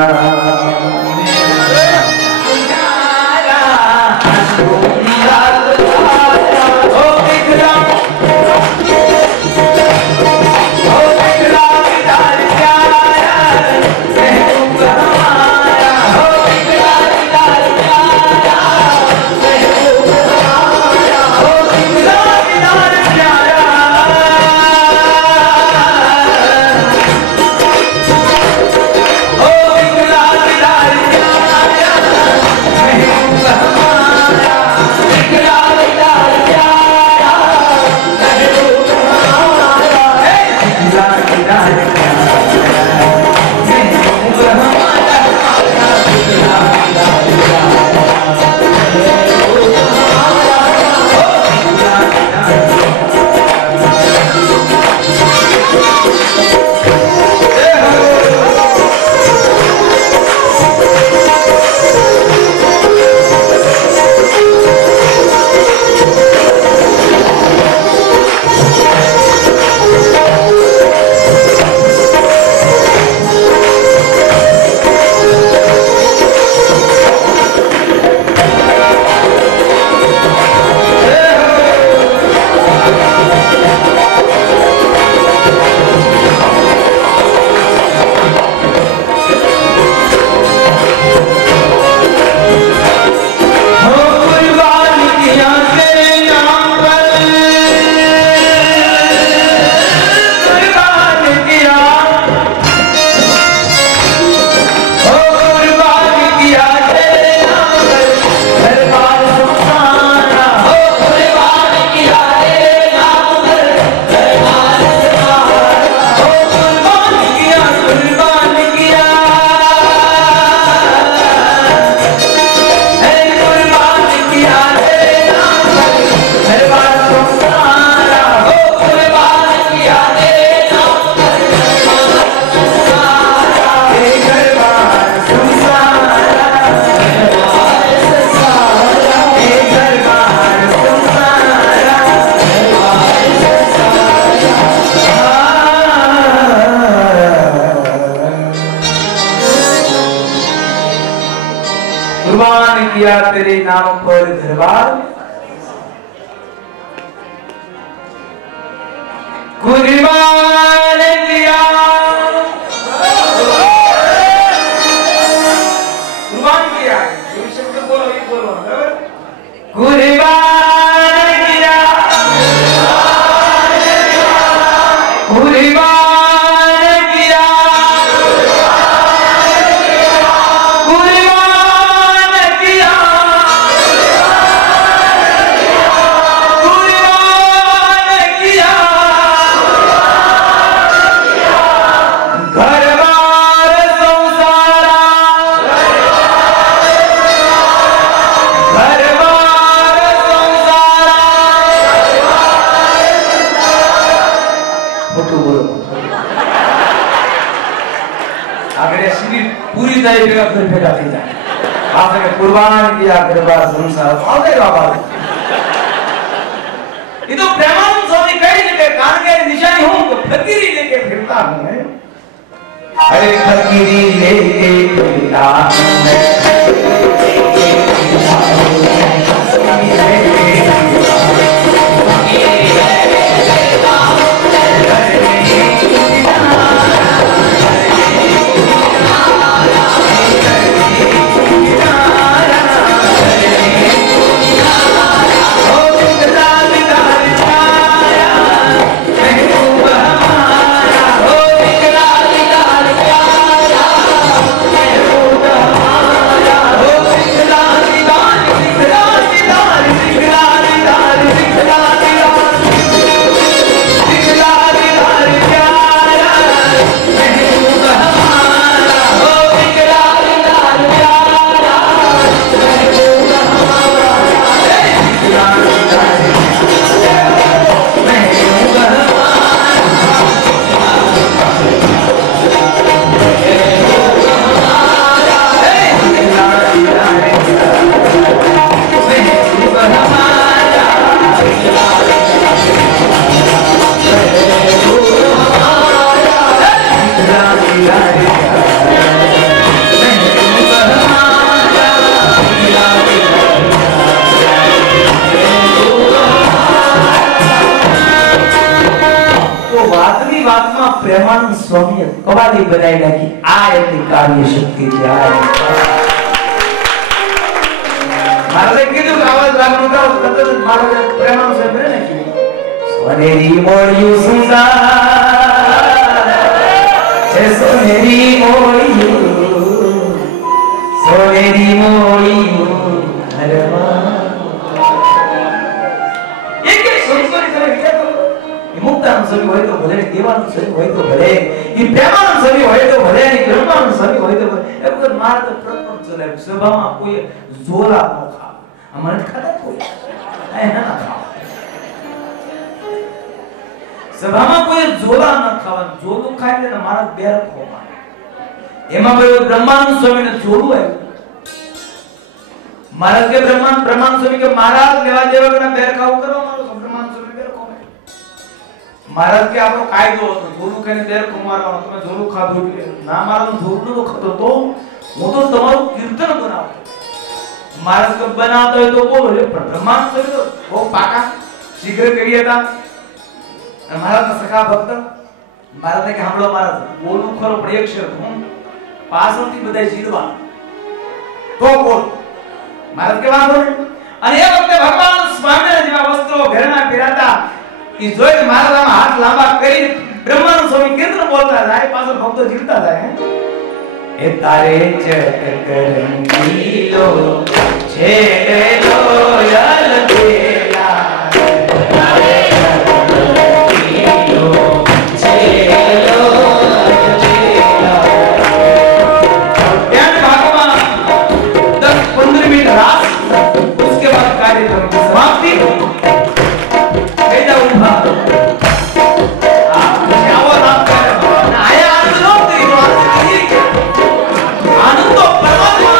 किया तेरे नाम पर दरबार कुर्बान किया कुर्बान किया शब्द बोलो ये बोलो कुर्बान किया कुर्बान आपने कुर्बान किया दरबार संसार आगे बाबा ये तो प्रेमानंद स्वामी कई जगह कान के निशानी हूं तो फकीरी लेके फिरता हूं मैं अरे फकीरी लेके फिरता हूं मैं स्वामी कवाली बनाई नाखी आ एमनी कार्य शक्ति છે આ મારે કીધું કે આવાજ રાખવાનું તો કતર મારે પ્રેમાનું સાંભળે ને કે સોનેરી મોળિયું સુંદર છે સોનેરી મોળિયું હરવા એક એક સોની કરે વિચાર કરો ઈ મુક્તાનું સવી હોય તો ભલે દેવાનું સવી હોય તો ભલે ઈ પ્રેમાનું સવી હોય તો ભલે ઈ કૃપાનું સવી હોય તો ભલે એ વખત મારે તો પ્રપંચ ચલાવે સભામાં કોઈ જોલા ન ખાવ અમારે ખાતા કોઈ આ ના ખાવ સભામાં કોઈ જોલા ન ખાવાનું જોલું ખાય એટલે મારા બેર ખોવા એમાં કોઈ બ્રહ્માનંદ સ્વામીને જોલું આવ્યું महाराज के ब्रह्मानंद स्वामी के महाराज लेवा देवा के बेर खाव करो मारो ब्रह्मानंद स्वामी बेर खाव महाराज के आपरो कायदो હતો જોલું ખાઈને બેર ખોમારવાનો તમે જોલું ખાધું એટલે ના મારવાનું જોલું તો ખાતો તો હું તો તમારું કીર્તન બનાવતો महाराज को बनावતો હોય તો બોલો રે પણ ब्रह्मानंद स्वामी તો બહુ પાકા શીઘ્ર કરી હતા અને महाराज ના સખા ભક્ત महाराज ને કે સાંભળો महाराज બોલું ખરો પણ એક શબ્દ હું પાછળથી બધાય જીરવા તો બોલ महाराज के वांधो અને એ વખતે ભગવાન સ્વામીના જેવા વસ્ત્રો ઘરમાં પહેરાતા ઈ જોઈને महाराज આમ હાથ લાંબા કરી બ્રહ્માનંદ स्वामी કેન્દ્ર બોલતા જાય પાછળ ભક્તો જીરતા જાય એ તારે ચકરંગીલો છેડલો યલ દેલા તારે ચકરંગીલો છેડલો रास उसके बाद कार्यक्रम की समाप्ति जाओ आया आनंद तो परमात्मा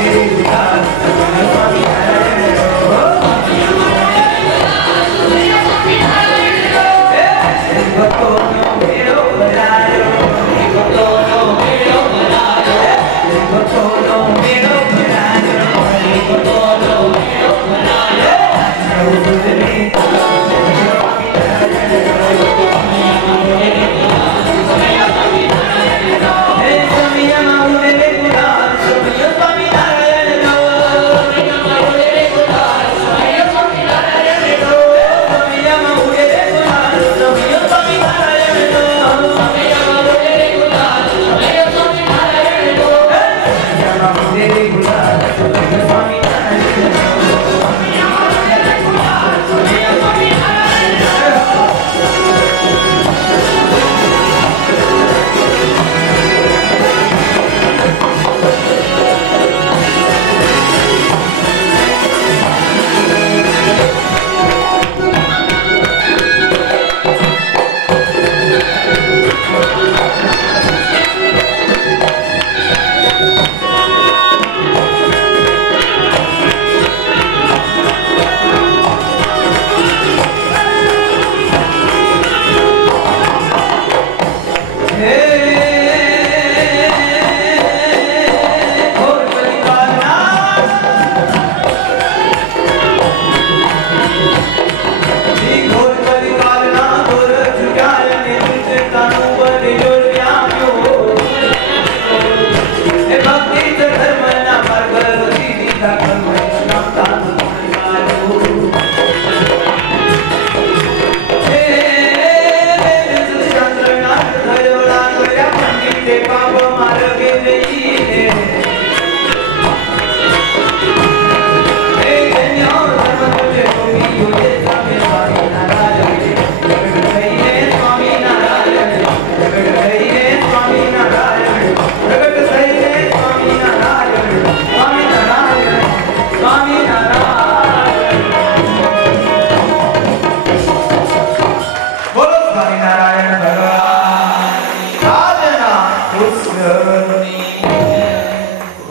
मेरे